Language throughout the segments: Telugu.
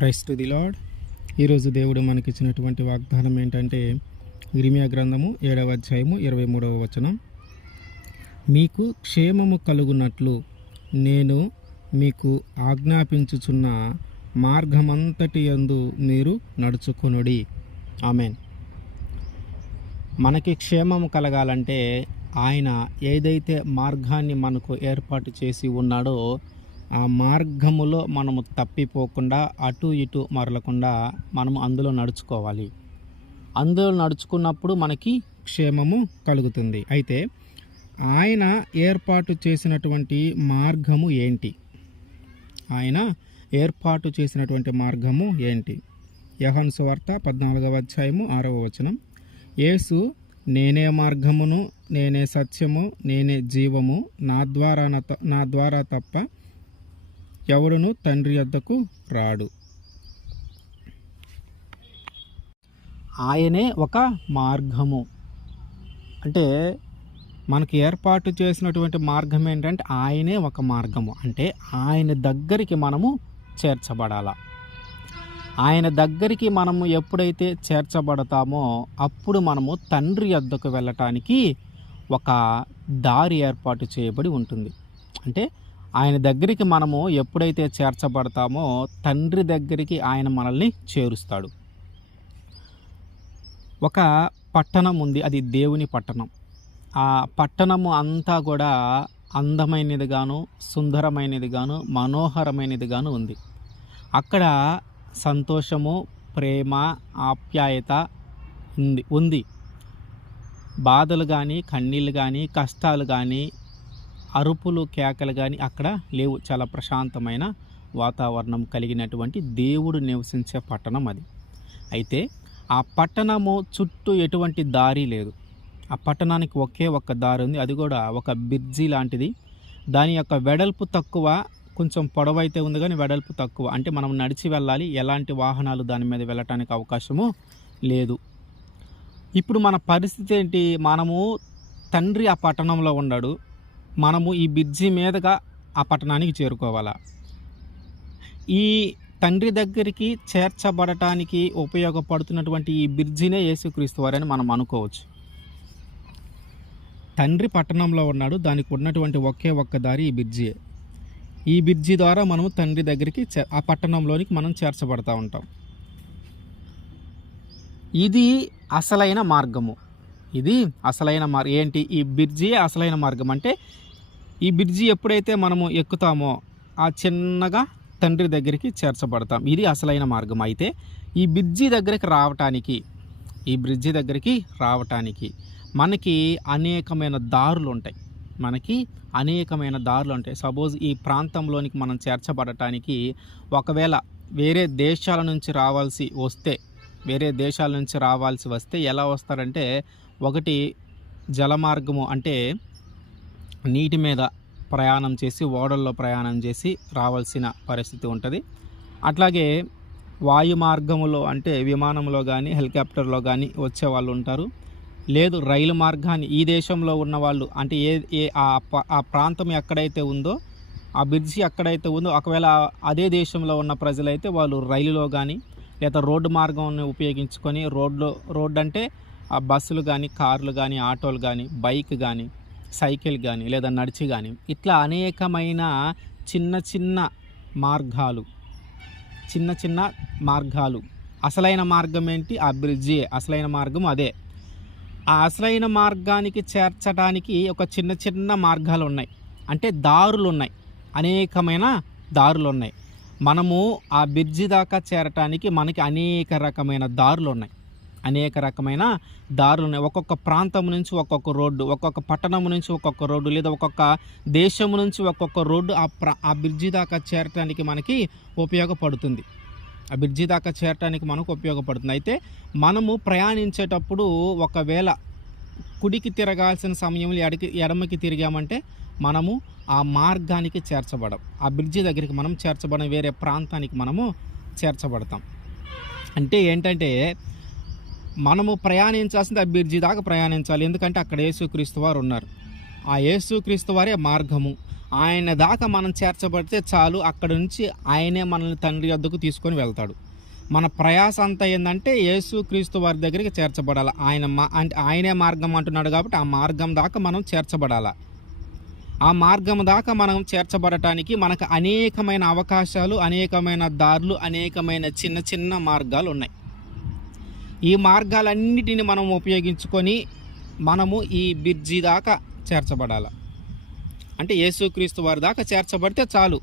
Price to the lord. ఈరోజు దేవుడు మనకిచ్చినటువంటి వాగ్దానం ఏంటంటే ఇర్మీయా గ్రంథము 7వ అధ్యాయము 23వ వచనం. మీకు క్షేమము కలుగునట్లు నేను మీకు ఆజ్ఞాపించుచున్న మార్గమంతటి యందు మీరు నడుచుకొనుడి. ఆమెన్. మనకి క్షేమము కలగాలంటే ఆయన ఏదైతే మార్గాన్ని మనకు ఏర్పాటు చేసి ఉన్నాడో ఆ మార్గములో మనము తప్పిపోకుండా అటు ఇటు మరలకుండా మనము అందులో నడుచుకోవాలి. అందులో నడుచుకున్నప్పుడు మనకి క్షేమము కలుగుతుంది. అయితే ఆయన ఏర్పాటు చేసినటువంటి మార్గము ఏంటి? ఆయన ఏర్పాటు చేసినటువంటి మార్గము ఏంటి? యోహాను సువార్త 14వ అధ్యాయము 6వ వచనం. యేసు, నేనే మార్గమును, నేనే సత్యము, నేనే జీవము, నా ద్వారా తప్ప ఎవడును తండ్రి యొద్దకు రాడు. ఆయనే ఒక మార్గము. అంటే మనకి ఏర్పాటు చేసినటువంటి మార్గం ఏంటంటే ఆయనే ఒక మార్గము. అంటే ఆయన దగ్గరికి మనము చేర్చబడాలా. ఆయన దగ్గరికి మనము ఎప్పుడైతే చేర్చబడతామో అప్పుడు మనము తండ్రి యొద్దకు వెళ్ళటానికి ఒక దారి ఏర్పాటు చేయబడి ఉంటుంది. అంటే ఆయన దగ్గరికి మనము ఎప్పుడైతే చేర్చబడతామో తండ్రి దగ్గరికి ఆయన మనల్ని చేరుస్తాడు. ఒక పట్టణం ఉంది, అది దేవుని పట్టణం. ఆ పట్టణము అంతా కూడా అందమైనదిగాను, సుందరమైనదిగాను, మనోహరమైనదిగాను ఉంది. అక్కడ సంతోషము, ప్రేమ, ఆప్యాయత ఉంది. బాధలు కానీ, కన్నీళ్ళు కానీ, కష్టాలు కానీ, అరుపులు, కేకలు కానీ అక్కడ లేవు. చాలా ప్రశాంతమైన వాతావరణం కలిగినటువంటి దేవుడు నివసించే పట్టణం అది. అయితే ఆ పట్టణము చుట్టూ ఎటువంటి దారి లేదు. ఆ పట్టణానికి ఒకే ఒక్క దారి ఉంది, అది కూడా ఒక బ్రిడ్జి లాంటిది. దాని యొక్క వెడల్పు తక్కువ, కొంచెం పొడవైతే ఉంది కానీ వెడల్పు తక్కువ. అంటే మనం నడిచి వెళ్ళాలి, ఎలాంటి వాహనాలు దాని మీద వెళ్ళటానికి అవకాశము లేదు. ఇప్పుడు మన పరిస్థితి ఏంటి? మనము తండ్రి ఆ పట్టణంలో ఉన్నాడు, మనము ఈ బ్రిడ్జి మీదుగా ఆ పట్టణానికి చేరుకోవాలా. ఈ తండ్రి దగ్గరికి చేర్చబడటానికి ఉపయోగపడుతున్నటువంటి ఈ బ్రిడ్జినే యేసుక్రీస్తు వారని మనం అనుకోవచ్చు. తండ్రి పట్టణంలో ఉన్నాడు, దానికి ఉన్నటువంటి ఒకే ఒక్క దారి ఈ బ్రిడ్జియే. ఈ బ్రిడ్జి ద్వారా మనము తండ్రి దగ్గరికి ఆ పట్టణంలోనికి మనం చేర్చబడతా ఉంటాం. ఇది అసలైన మార్గము. ఇది అసలైన మార్గం ఏంటి? ఈ బ్రిడ్జియే అసలైన మార్గం. అంటే ఈ బ్రిడ్జి ఎప్పుడైతే మనము ఎక్కుతామో ఆ చిన్నగా తండ్రి దగ్గరికి చేర్చబడతాం. ఇది అసలైన మార్గం. అయితే ఈ బ్రిడ్జి దగ్గరికి రావటానికి మనకి అనేకమైన దారులు ఉంటాయి. సపోజ్ ఈ ప్రాంతంలోనికి మనం చేర్చబడటానికి ఒకవేళ వేరే దేశాల నుంచి రావాల్సి వస్తే ఎలా వస్తారంటే, ఒకటి జలమార్గము, అంటే నీటి మీద ప్రయాణం చేసి, ఓడల్లో ప్రయాణం చేసి రావాల్సిన పరిస్థితి ఉంటుంది. అట్లాగే వాయు మార్గములో, అంటే విమానంలో కానీ హెలికాప్టర్లో కానీ వచ్చే వాళ్ళు ఉంటారు. లేదు రైలు మార్గాన్ని ఈ దేశంలో ఉన్న వాళ్ళు, అంటే ఆ ప్రాంతం ఎక్కడైతే ఉందో, ఆ బ్రిడ్జి ఎక్కడైతే ఉందో, ఒకవేళ అదే దేశంలో ఉన్న ప్రజలైతే వాళ్ళు రైలులో కానీ లేదా రోడ్డు మార్గాన్ని ఉపయోగించుకొని రోడ్డు అంటే ఆ బస్సులు కానీ, కార్లు కానీ, ఆటోలు కానీ, బైక్ కానీ, సైకిల్ కానీ, లేదా నడిచి కానీ, ఇట్లా అనేకమైన చిన్న చిన్న మార్గాలు. అసలైన మార్గం ఏంటి? ఆ బ్రిడ్జియే అసలైన మార్గం. అదే ఆ అసలైన మార్గానికి చేర్చడానికి ఒక చిన్న చిన్న మార్గాలు ఉన్నాయి, అంటే దారులు ఉన్నాయి, అనేకమైన దారులు ఉన్నాయి. మనము ఆ బ్రిడ్జి దాకా చేరటానికి మనకి అనేక రకమైన దారులు ఉన్నాయి. ఒక్కొక్క ప్రాంతం నుంచి ఒక్కొక్క రోడ్డు, ఒక్కొక్క పట్టణం నుంచి ఒక్కొక్క రోడ్డు, లేదా ఒక్కొక్క దేశం నుంచి ఒక్కొక్క రోడ్డు ఆ బ్రిడ్జి దాకా చేరటానికి మనకి ఉపయోగపడుతుంది. అయితే మనము ప్రయాణించేటప్పుడు ఒకవేళ కుడికి తిరగాల్సిన సమయంలో ఎడమకి తిరిగామంటే మనము ఆ మార్గానికి చేర్చబడం. ఆ బ్రిడ్జి దగ్గరికి మనం చేర్చబడం, వేరే ప్రాంతానికి మనము చేర్చబడతాం. అంటే ఏంటంటే మనము ప్రయాణించాల్సింది ఆ బ్రిడ్జి దాకా ప్రయాణించాలి. ఎందుకంటే అక్కడ యేసుక్రీస్తు వారు ఉన్నారు. ఆ యేసుక్రీస్తు వారే మార్గము. ఆయన దాకా మనం చేర్చబడితే చాలు, అక్కడ నుంచి ఆయనే మనల్ని తండ్రి వద్దకు తీసుకొని వెళ్తాడు. మన ప్రయాస అంతా ఏంటంటే యేసుక్రీస్తు వారి దగ్గరికి చేర్చబడాలి. అంటే ఆయనే మార్గం అంటున్నాడు కాబట్టి ఆ మార్గం దాకా మనం చేర్చబడాలి. ఆ మార్గం దాకా మనం చేర్చబడటానికి మనకు అనేకమైన అవకాశాలు, అనేకమైన దారులు, అనేకమైన చిన్న చిన్న మార్గాలు ఉన్నాయి. ఈ మార్గాలన్నిటిని మనం ఉపయోగించుకొని మనము ఈ బ్రిడ్జి దాకా చేర్చబడాలి. అంటే యేసుక్రీస్తు వారి దాకా చేర్చబడితే చాలు,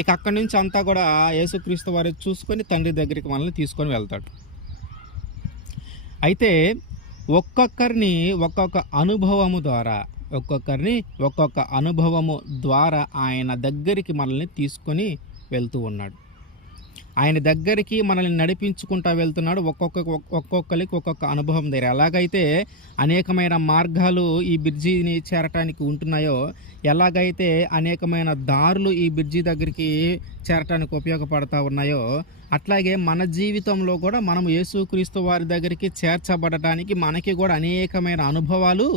ఇక అక్కడి నుంచి అంతా కూడా యేసుక్రీస్తు వారి చూసుకొని తండ్రి దగ్గరికి మనల్ని తీసుకొని వెళ్తాడు. అయితే ఒక్కొక్కరిని ఒక్కొక్క అనుభవము ద్వారా ఆయన దగ్గరికి మనల్ని తీసుకొని వెళ్తూ ఉన్నాడు. ఆయన దగ్గరికి మనల్ని నడిపించుకుంటూ వెళ్తున్నాడు. ఒక్కొక్కరికి ఒక్కొక్క అనుభవం దగ్గర ఎలాగైతే అనేకమైన మార్గాలు ఈ బ్రిడ్జిని చేరటానికి ఉంటున్నాయో, ఎలాగైతే అనేకమైన దారులు ఈ బ్రిడ్జి దగ్గరికి చేరటానికి ఉపయోగపడతా ఉన్నాయో, అట్లాగే మన జీవితంలో కూడా మనం యేసుక్రీస్తు వారి దగ్గరికి చేర్చబడటానికి మనకి కూడా అనేకమైన అనుభవాలు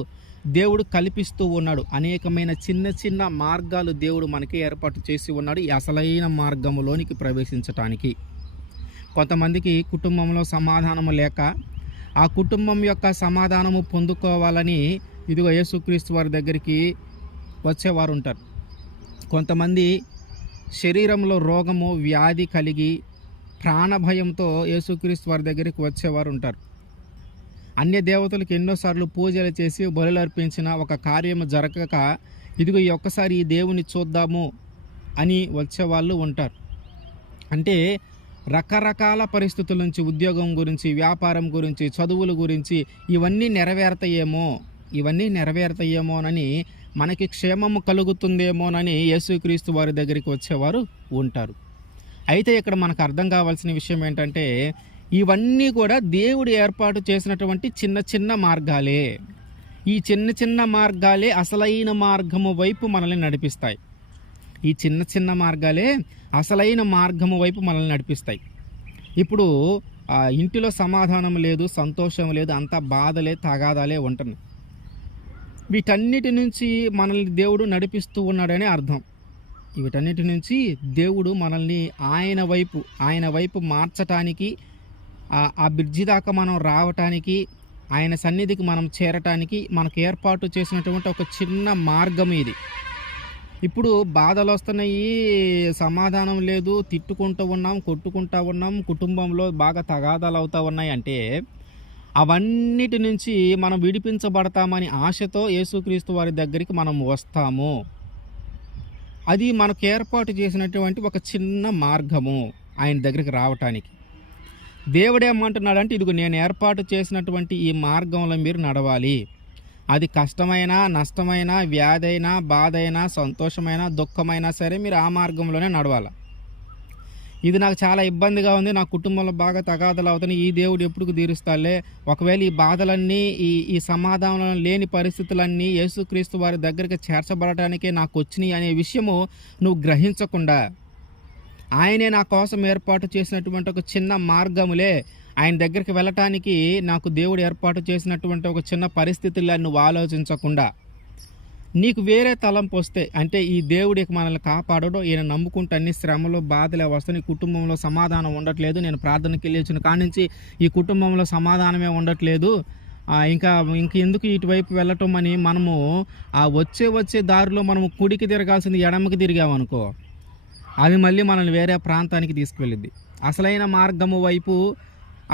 దేవుడు కల్పిస్తూ ఉన్నాడు. అనేకమైన చిన్న చిన్న మార్గాలు దేవుడు మనకి ఏర్పాటు చేసి ఉన్నాడు ఈ అసలైన మార్గంలోనికి ప్రవేశించటానికి. కొంతమందికి కుటుంబంలో సమాధానము లేక ఆ కుటుంబం యొక్క సమాధానము పొందుకోవాలని ఇదిగో యేసుక్రీస్తు వారి దగ్గరికి వచ్చేవారు ఉంటారు. కొంతమంది శరీరంలో రోగము, వ్యాధి కలిగి ప్రాణభయంతో యేసుక్రీస్తు వారి దగ్గరికి వచ్చేవారు ఉంటారు. అన్య దేవతలకు ఎన్నోసార్లు పూజలు చేసి బలులు అర్పించిన ఒక కార్యము జరగక ఇదిగో ఈ ఒక్కసారి ఈ దేవుని చూద్దాము అని వచ్చేవాళ్ళు ఉంటారు. అంటే రకరకాల పరిస్థితుల నుంచి, ఉద్యోగం గురించి, వ్యాపారం గురించి, చదువుల గురించి ఇవన్నీ నెరవేరుతాయేమోనని, మనకి క్షేమము కలుగుతుందేమోనని యేసుక్రీస్తు వారి దగ్గరికి వచ్చేవారు ఉంటారు. అయితే ఇక్కడ మనకు అర్థం కావాల్సిన విషయం ఏంటంటే, ఇవన్నీ కూడా దేవుడు ఏర్పాటు చేసినటువంటి చిన్న చిన్న మార్గాలే. ఈ చిన్న చిన్న మార్గాలే అసలైన మార్గము వైపు మనల్ని నడిపిస్తాయి. ఈ చిన్న చిన్న మార్గాలే అసలైన మార్గము వైపు మనల్ని నడిపిస్తాయి. ఇప్పుడు ఇంటిలో సమాధానం లేదు, సంతోషం లేదు, అంతా బాధలే, తగాదాలే ఉంటుంది. వీటన్నిటి నుంచి మనల్ని దేవుడు నడిపిస్తూ ఉన్నాడని అర్థం. వీటన్నిటి నుంచి దేవుడు మనల్ని ఆయన వైపు మార్చటానికి, ఆ బ్రిడ్జి దాకా మనం రావటానికి, ఆయన సన్నిధికి మనం చేరటానికి మనకు ఏర్పాటు చేసినటువంటి ఒక చిన్న మార్గం ఇది. ఇప్పుడు బాధలు వస్తున్నాయి, సమాధానం లేదు, తిట్టుకుంటూ ఉన్నాం, కొట్టుకుంటూ ఉన్నాం, కుటుంబంలో బాగా తగాదాలు అవుతూ ఉన్నాయి అంటే అవన్నిటి నుంచి మనం విడిపించబడతామని ఆశతో యేసుక్రీస్తు వారి దగ్గరికి మనం వస్తాము. అది మనకు ఏర్పాటు చేసినటువంటి ఒక చిన్న మార్గము ఆయన దగ్గరికి రావటానికి. దేవుడేమంటున్నాడంటే, ఇదిగో నేను ఏర్పాటు చేసినటువంటి ఈ మార్గంలో మీరు నడవాలి. అది కష్టమైనా, నష్టమైనా, వ్యాధైనా, బాధైనా, సంతోషమైనా, దుఃఖమైనా సరే మీరు ఆ మార్గంలోనే నడవాలి. ఇది నాకు చాలా ఇబ్బందిగా ఉంది, నా కుటుంబంలో బాగా తగాదలు అవుతున్నాయి, ఈ దేవుడు ఎప్పుడు తీరుస్తాలే, ఒకవేళ ఈ బాధలన్నీ, ఈ సమాధానం లేని పరిస్థితులన్నీ యేసుక్రీస్తు వారి దగ్గరికి చేర్చబడటానికే నాకు వచ్చినాయి అనే విషయము నువ్వు గ్రహించకుండా, ఆయనే నా కోసం ఏర్పాటు చేసినటువంటి ఒక చిన్న మార్గములే, ఆయన దగ్గరికి వెళ్ళటానికి నాకు దేవుడు ఏర్పాటు చేసినటువంటి ఒక చిన్న పరిస్థితుల్లో నువ్వు ఆలోచించకుండా, నీకు వేరే తలంపు వస్తే, అంటే ఈ దేవుడికి మనల్ని కాపాడడం, ఈయన నమ్ముకుంటే అన్ని శ్రమలు, బాధలే వస్తాయి, కుటుంబంలో సమాధానం ఉండట్లేదు, నేను ప్రార్థనకి వెళ్ళి వచ్చిన కాడి నుంచి ఈ కుటుంబంలో సమాధానమే ఉండట్లేదు, ఇంకా ఎందుకు ఇటువైపు వెళ్ళటం అని మనము ఆ వచ్చే దారిలో మనము కుడికి తిరగాల్సింది ఎడమకి తిరిగామనుకో, అది మళ్ళీ మనల్ని వేరే ప్రాంతానికి తీసుకువెళ్ళిద్ది. అసలైన మార్గము వైపు,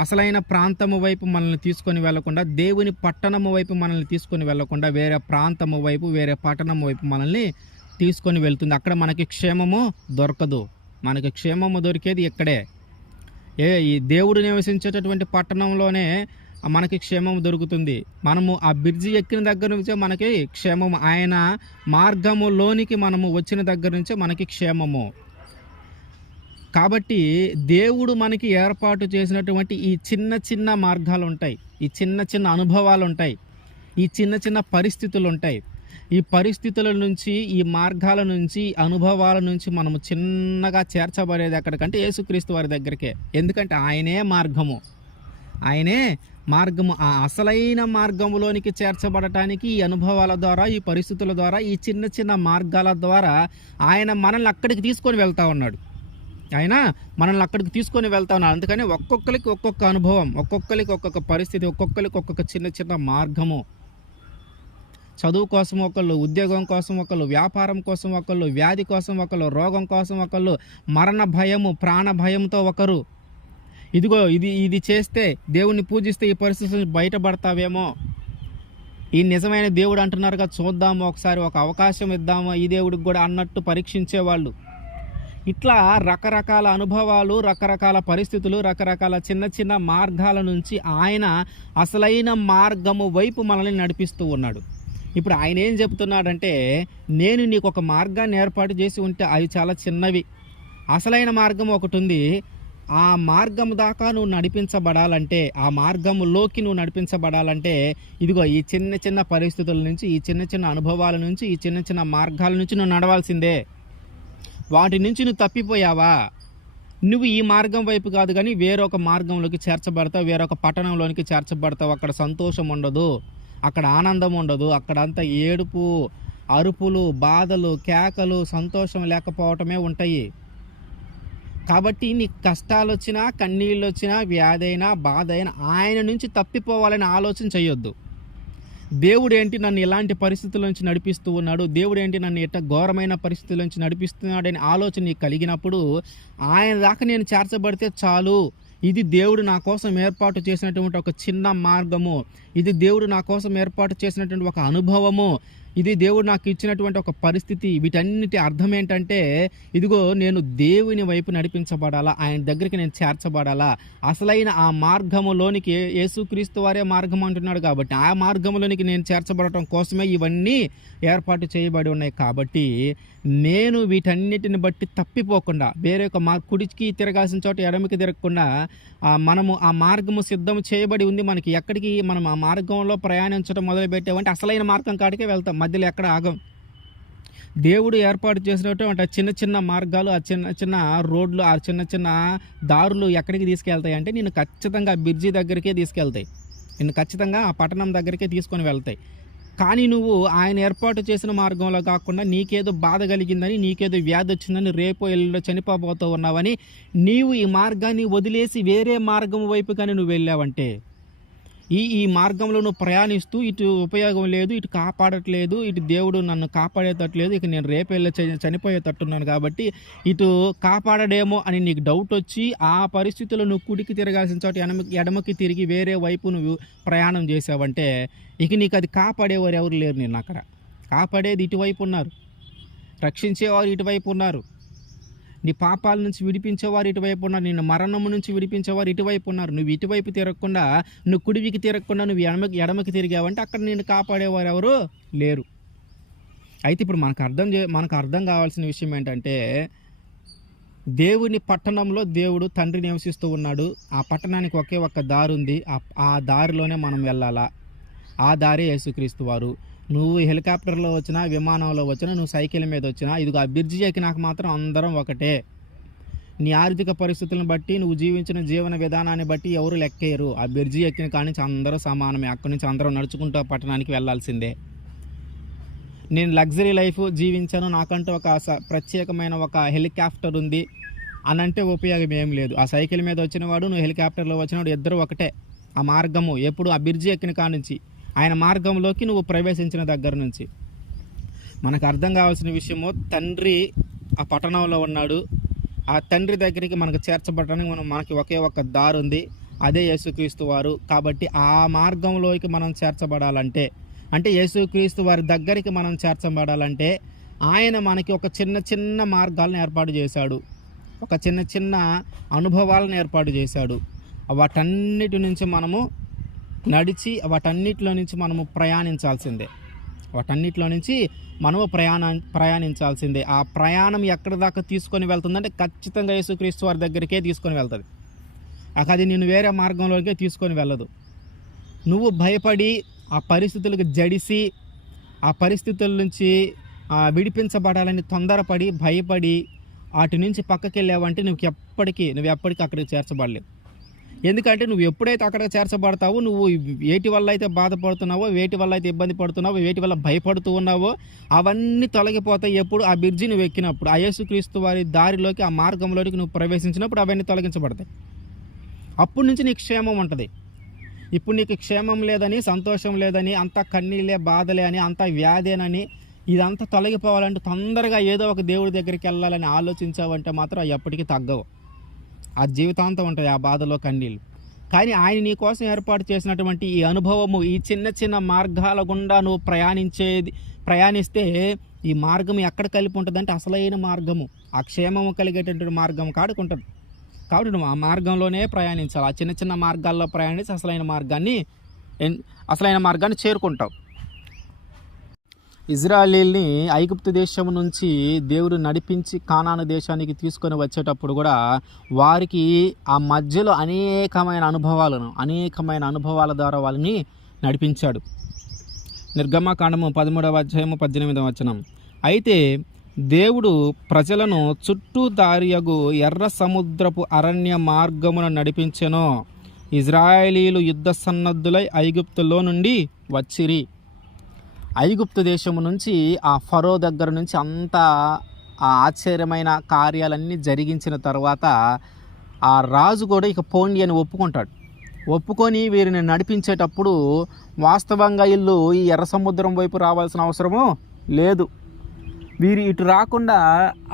అసలైన ప్రాంతము వైపు మనల్ని తీసుకొని వెళ్లకుండా, దేవుని పట్టణము వైపు మనల్ని తీసుకొని వెళ్లకుండా వేరే ప్రాంతము వైపు, వేరే పట్టణము వైపు మనల్ని తీసుకొని వెళ్తుంది. అక్కడ మనకి క్షేమము దొరకదు. మనకి క్షేమము దొరికేది ఇక్కడే, ఈ దేవుడు నివసించేటటువంటి పట్టణంలోనే మనకి క్షేమము దొరుకుతుంది. మనము ఆ బ్రిడ్జి ఎక్కిన దగ్గర నుంచే మనకి క్షేమము, ఆయన మార్గములోనికి మనము వచ్చిన దగ్గర నుంచే మనకి క్షేమము. కాబట్టి దేవుడు మనకి ఏర్పాటు చేసినటువంటి ఈ చిన్న చిన్న మార్గాలు ఉంటాయి, ఈ చిన్న చిన్న అనుభవాలు ఉంటాయి, ఈ చిన్న చిన్న పరిస్థితులు ఉంటాయి. ఈ పరిస్థితుల నుంచి, ఈ మార్గాల నుంచి, అనుభవాల నుంచి మనము చిన్నగా చేర్చబడేది ఎక్కడికంటే యేసుక్రీస్తు వారి దగ్గరికే. ఎందుకంటే ఆయనే మార్గము, ఆయనే మార్గము, ఆ అసలైన మార్గములోనికి చేర్చబడటానికి ఈ అనుభవాల ద్వారా, ఈ పరిస్థితుల ద్వారా, ఈ చిన్న చిన్న మార్గాల ద్వారా ఆయన మనల్ని అక్కడికి తీసుకొని వెళ్తా ఉన్నాడు. ఆయన మనల్ని అక్కడికి తీసుకొని వెళ్తా ఉన్నాడు. అందుకని ఒక్కొక్కరికి ఒక్కొక్క అనుభవం, ఒక్కొక్కరికి ఒక్కొక్క పరిస్థితి, ఒక్కొక్కరికి ఒక్కొక్క చిన్న చిన్న మార్గము. చదువు కోసం ఒకళ్ళు, ఉద్యోగం కోసం ఒకళ్ళు, వ్యాపారం కోసం ఒకళ్ళు, వ్యాధి కోసం ఒకళ్ళు, రోగం కోసం ఒకళ్ళు, మరణ భయము, ప్రాణ భయంతో ఒకరు. ఇదిగో ఇది చేస్తే, దేవుణ్ణి పూజిస్తే ఈ పరిస్థితి నుంచి బయటపడతావేమో, ఈ నిజమైన దేవుడు అంటున్నారుగా, చూద్దాము ఒకసారి, ఒక అవకాశం ఇద్దాము ఈ దేవుడికి కూడా అన్నట్టు పరీక్షించేవాళ్ళు. ఇట్లా రకరకాల అనుభవాలు, రకరకాల పరిస్థితులు, రకరకాల చిన్న చిన్న మార్గాల నుంచి ఆయన అసలైన మార్గము వైపు మనల్ని నడిపిస్తూ ఉన్నాడు. ఇప్పుడు ఆయన ఏం చెప్తున్నాడంటే, నేను నీకు ఒక మార్గాన్ని ఏర్పాటు చేసి ఉంటే అవి చాలా చిన్నవి, అసలైన మార్గం ఒకటి ఉంది. ఆ మార్గం దాకా నువ్వు నడిపించబడాలంటే, ఆ మార్గంలోకి నువ్వు నడిపించబడాలంటే, ఇదిగో ఈ చిన్న చిన్న పరిస్థితుల నుంచి, ఈ చిన్న చిన్న అనుభవాల నుంచి, ఈ చిన్న చిన్న మార్గాల నుంచి నువ్వు నడవాల్సిందే. వాటి నుంచి నువ్వు తప్పిపోయావా, నువ్వు ఈ మార్గం వైపు కాదు కానీ వేరొక మార్గంలోకి చేర్చబడతావు, వేరొక పట్టణంలోనికి చేర్చబడతావు. అక్కడ సంతోషం ఉండదు, అక్కడ ఆనందం ఉండదు, అక్కడంతా ఏడుపు, అరుపులు, బాధలు, కేకలు, సంతోషం లేకపోవటమే ఉంటాయి. కాబట్టి నీకు కష్టాలు వచ్చినా, కన్నీళ్ళు వచ్చినా, వ్యాధి అయినా, బాధ అయినా ఆయన నుంచి తప్పిపోవాలని ఆలోచన చేయొద్దు. దేవుడు ఏంటి నన్ను ఇలాంటి పరిస్థితుల నుంచి నడిపిస్తూ ఉన్నాడు, దేవుడు ఏంటి నన్ను ఎట్ట ఘోరమైన పరిస్థితుల నుంచి నడిపిస్తున్నాడని ఆలోచన నీకు కలిగినప్పుడు, ఆయన దాకా నేను చేర్చబడితే చాలు, ఇది దేవుడు నా కోసం ఏర్పాటు చేసినటువంటి ఒక చిన్న మార్గము, ఇది దేవుడు నా కోసం ఏర్పాటు చేసినటువంటి ఒక అనుభవము, ఇది దేవుడు నాకు ఇచ్చినటువంటి ఒక పరిస్థితి. వీటన్నిటి అర్థం ఏంటంటే, ఇదిగో నేను దేవుని వైపు నడిపించబడాలా, ఆయన దగ్గరికి నేను చేర్చబడాలా, అసలైన ఆ మార్గములోనికి, యేసుక్రీస్తు వారే మార్గం అంటున్నాడు కాబట్టి ఆ మార్గంలోనికి నేను చేర్చబడటం కోసమే ఇవన్నీ ఏర్పాటు చేయబడి ఉన్నాయి. కాబట్టి నేను వీటన్నిటిని బట్టి తప్పిపోకుండా, వేరే ఒక కుడికి తిరగాల్సిన చోట ఎడమకి తిరగకుండా, మనము ఆ మార్గము సిద్ధం చేయబడి ఉంది మనకి. ఎక్కడికి మనం ఆ మార్గంలో ప్రయాణించడం మొదలు పెట్టామంటే అసలైన మార్గం కాడికే వెళ్తాం, మధ్యలో ఎక్కడ ఆగం. దేవుడు ఏర్పాటు చేసినటువంటి ఆ చిన్న చిన్న మార్గాలు, ఆ చిన్న చిన్న రోడ్లు, ఆ చిన్న చిన్న దారులు ఎక్కడికి తీసుకెళ్తాయి అంటే, నేను ఖచ్చితంగా బ్రిడ్జి దగ్గరికే తీసుకెళ్తాయి, నిన్ను ఖచ్చితంగా ఆ పట్టణం దగ్గరికే తీసుకొని వెళ్తాయి. కానీ నువ్వు ఆయన ఏర్పాటు చేసిన మార్గంలో కాకుండా, నీకేదో బాధ కలిగిందని, నీకేదో వ్యాధి వచ్చిందని, రేపో ఎల్లుండో చనిపోతూ ఉన్నావని నీవు ఈ మార్గాన్ని వదిలేసి వేరే మార్గం వైపు కానీ నువ్వు వెళ్ళావంటే, ఈ మార్గంలో నువ్వు ప్రయాణిస్తూ ఇటు ఉపయోగం లేదు, ఇటు కాపాడట్లేదు, ఇటు దేవుడు నన్ను కాపాడేటట్లేదు, ఇక నేను రేపు వెళ్ళి చనిపోయేటట్టున్నాను కాబట్టి ఇటు కాపాడడేమో అని నీకు డౌట్ వచ్చి, ఆ పరిస్థితుల్లో నువ్వు కుడికి తిరగాల్సిన చోట ఎడమకి తిరిగి వేరే వైపు నువ్వు ప్రయాణం చేసావంటే, ఇక నీకు అది కాపాడేవారు ఎవరు లేరు. నేను అక్కడ కాపాడేది ఇటువైపు ఉన్నారు, రక్షించేవారు ఇటువైపు ఉన్నారు, నీ పాపాల నుంచి విడిపించేవారు ఇటువైపు ఉన్నారు, నిన్ను మరణము నుంచి విడిపించేవారు ఇటువైపు ఉన్నారు. నువ్వు ఇటువైపు తిరగకుండా, నువ్వు కుడివికి తిరగకుండా నువ్వు ఎడమకి తిరిగావంటే అక్కడ నిన్ను కాపాడేవారు ఎవరు లేరు. అయితే ఇప్పుడు మనకు అర్థం కావాల్సిన విషయం ఏంటంటే, దేవుని పట్టణంలో దేవుడు తండ్రి నివసిస్తూ ఉన్నాడు. ఆ పట్టణానికి ఒకే ఒక్క దారి ఉంది, ఆ దారిలోనే మనం వెళ్ళాలా. ఆ దారి యేసుక్రీస్తు వారు. నువ్వు హెలికాప్టర్లో వచ్చినా, విమానంలో వచ్చినా, నువ్వు సైకిల్ మీద వచ్చినా, ఇదిగో ఆ బ్రిడ్జి ఎక్కినాక మాత్రం అందరం ఒకటే. నీ ఆర్థిక పరిస్థితులను బట్టి, నువ్వు జీవించిన జీవన విధానాన్ని బట్టి ఎవరు లెక్కేయరు. ఆ బ్రిడ్జి ఎక్కిన కాడి నుంచి అందరూ సమానమే, అక్కడి నుంచి అందరూ నడుచుకుంటూ పట్టణానికి వెళ్ళాల్సిందే. నేను లగ్జరీ లైఫ్ జీవించాను, నాకంటూ ఒక ప్రత్యేకమైన ఒక హెలికాప్టర్ ఉంది అని అంటే ఉపయోగం ఏం లేదు. ఆ సైకిల్ మీద వచ్చినవాడు, నువ్వు హెలికాప్టర్లో వచ్చినవాడు, ఇద్దరు ఒకటే. ఆ మార్గము ఎప్పుడు ఆ బ్రిడ్జి ఎక్కిన కాడి నుంచి, ఆయన మార్గంలోకి నువ్వు ప్రవేశించిన దగ్గర నుంచి. మనకు అర్థం కావాల్సిన విషయము, తండ్రి ఆ పట్టణంలో ఉన్నాడు, ఆ తండ్రి దగ్గరికి మనకు చేర్చబడడానికి మనకి ఒకే ఒక దారి ఉంది, అదే యేసుక్రీస్తు వారు. కాబట్టి ఆ మార్గంలోకి మనం చేర్చబడాలంటే, అంటే యేసుక్రీస్తు వారి దగ్గరికి మనం చేర్చబడాలంటే, ఆయన మనకి ఒక చిన్న చిన్న మార్గాలను ఏర్పాటు చేశాడు, ఒక చిన్న చిన్న అనుభవాలను ఏర్పాటు చేశాడు. వాటన్నిటి నుంచి మనము నడిచి, వాటన్నిటిలో నుంచి మనము ప్రయాణించాల్సిందే, వాటన్నిటిలో నుంచి మనము ప్రయాణించాల్సిందే. ఆ ప్రయాణం ఎక్కడి దాకా తీసుకొని వెళ్తుందంటే ఖచ్చితంగా యేసుక్రీస్తు వారి దగ్గరికే తీసుకొని వెళ్తుంది. అది నేను వేరే మార్గంలోకే తీసుకొని వెళ్ళదు. నువ్వు భయపడి, ఆ పరిస్థితులకు జడిసి, ఆ పరిస్థితుల నుంచి విడిపించబడాలని తొందరపడి, భయపడి వాటి నుంచి పక్కకి వెళ్ళావంటే నువ్వు ఎప్పటికీ అక్కడికి చేర్చబడలేవు. ఎందుకంటే నువ్వు ఎప్పుడైతే అక్కడ చేర్చబడతావో, నువ్వు వేటి వల్ల అయితే బాధపడుతున్నావో, వేటి వల్ల అయితే ఇబ్బంది పడుతున్నావో, వేటి వల్ల భయపడుతూ ఉన్నావో అవన్నీ తొలగిపోతాయి. ఎప్పుడు ఆ బ్రిడ్జి నువ్వు ఎక్కినప్పుడు, ఆ యేసుక్రీస్తు వారి దారిలోకి, ఆ మార్గంలోకి నువ్వు ప్రవేశించినప్పుడు అవన్నీ తొలగించబడతాయి. అప్పటి నుంచి నీకు క్షేమం ఉంటుంది. ఇప్పుడు నీకు క్షేమం లేదని, సంతోషం లేదని, అంతా కన్నీళ్ళే, బాధలే అని, అంతా వ్యాధేనని, ఇదంతా తొలగిపోవాలంటే తొందరగా ఏదో ఒక దేవుడి దగ్గరికి వెళ్ళాలని ఆలోచించావంటే మాత్రం అవి ఎప్పటికీ తగ్గవు. ఆ జీవితాంతం ఉంటాయి ఆ బాధలో కన్నీళ్ళు. కానీ ఆయన నీ కోసం ఏర్పాటు చేసినటువంటి ఈ అనుభవము, ఈ చిన్న చిన్న మార్గాల గుండా నువ్వు ప్రయాణిస్తే ఈ మార్గం ఎక్కడ కలిపి ఉంటుందంటే అసలైన మార్గము, ఆ క్షేమము కలిగేటటువంటి మార్గం కాడుకుంటుంది. కాబట్టి నువ్వు ఆ మార్గంలోనే ప్రయాణించాలి. ఆ చిన్న చిన్న మార్గాల్లో ప్రయాణించి అసలైన మార్గాన్ని చేరుకుంటావు. ఇజ్రాయేలీల్ని ఐగుప్తు దేశం నుంచి దేవుడు నడిపించి కానాను దేశానికి తీసుకొని వచ్చేటప్పుడు కూడా వారికి ఆ మధ్యలో అనేకమైన అనుభవాల ద్వారా వాళ్ళని నడిపించాడు. నిర్గమకాండము 13వ అధ్యాయము 18వ వచనం. అయితే దేవుడు ప్రజలను చుట్టూ దారియగు ఎర్ర సముద్రపు అరణ్య మార్గమున నడిపించెను. ఇజ్రాయేలీలు యుద్ధ సన్నద్ధులై ఐగుప్తులో నుండి వచ్చిరి. ఐగుప్తు దేశము నుంచి, ఆ ఫరో దగ్గర నుంచి అంతా ఆ ఆశ్చర్యమైన కార్యాలన్నీ జరిగించిన తర్వాత ఆ రాజు కూడా ఇక పోండి అని ఒప్పుకొని వీరిని నడిపించేటప్పుడు వాస్తవంగా వీళ్ళు ఈ ఎర్ర సముద్రం వైపు రావాల్సిన అవసరము లేదు. వీరు ఇటు రాకుండా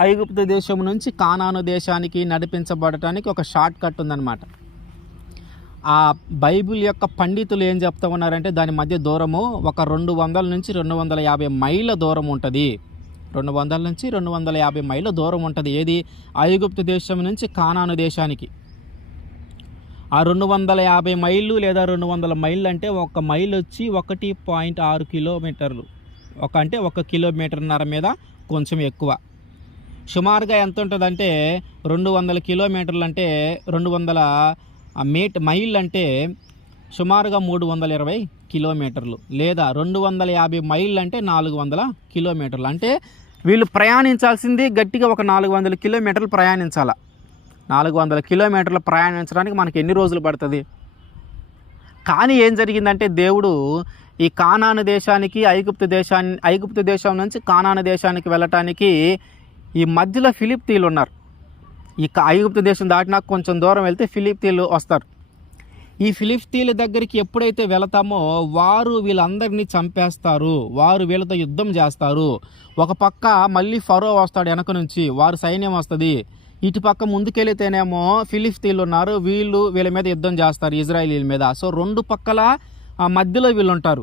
ఐగుప్తు దేశం నుంచి కానాను దేశానికి నడిపించబడటానికి ఒక షార్ట్ కట్ ఉందన్నమాట. ఆ బైబిల్ యొక్క పండితులు ఏం చెప్తా ఉన్నారంటే దాని మధ్య దూరము ఒక 200 నుంచి 250 మైళ్ళ దూరం ఉంటుంది. 200 నుంచి 250 మైళ్ళ దూరం ఉంటుంది. ఏది? ఐగుప్తు దేశం నుంచి కానాను దేశానికి. ఆ 250 మైళ్ళు లేదా 200 మైళ్ళు అంటే ఒక మైల్ వచ్చి 1.6 కిలోమీటర్లు. అంటే 1 కిలోమీటర్న్నర మీద కొంచెం ఎక్కువ. సుమారుగా ఎంత ఉంటుందంటే 200 కిలోమీటర్లు అంటే 200 మైళ్ళు అంటే సుమారుగా 320 కిలోమీటర్లు, లేదా 250 మైళ్ళు అంటే 400 కిలోమీటర్లు. అంటే వీళ్ళు ప్రయాణించాల్సింది గట్టిగా ఒక 400 కిలోమీటర్లు ప్రయాణించాలి. 400 కిలోమీటర్లు ప్రయాణించడానికి మనకి ఎన్ని రోజులు పడుతుంది? కానీ ఏం జరిగిందంటే దేవుడు ఈ కానాను దేశానికి, ఐగుప్తు దేశం నుంచి కానాను దేశానికి వెళ్ళటానికి ఈ మధ్యలో ఫిలిప్తీయులు ఉన్నారు. ఈ ఐగుప్తు దేశం దాటినాక కొంచెం దూరం వెళ్తే ఫిలిప్తీయులు వస్తారు. ఈ ఫిలిప్తీయుల దగ్గరికి ఎప్పుడైతే వెళతామో వారు వీళ్ళందరినీ చంపేస్తారు, వారు వీళ్ళతో యుద్ధం చేస్తారు. ఒక పక్క మళ్ళీ ఫరో వస్తాడు వెనక నుంచి, వారు సైన్యం వస్తుంది. ఇటు పక్క ముందుకెళ్తేనేమో ఫిలిప్తీయులు ఉన్నారు, వీళ్ళ మీద యుద్ధం చేస్తారు, ఇజ్రాయేలీల మీద. సో రెండు పక్కల మధ్యలో వీళ్ళు ఉంటారు,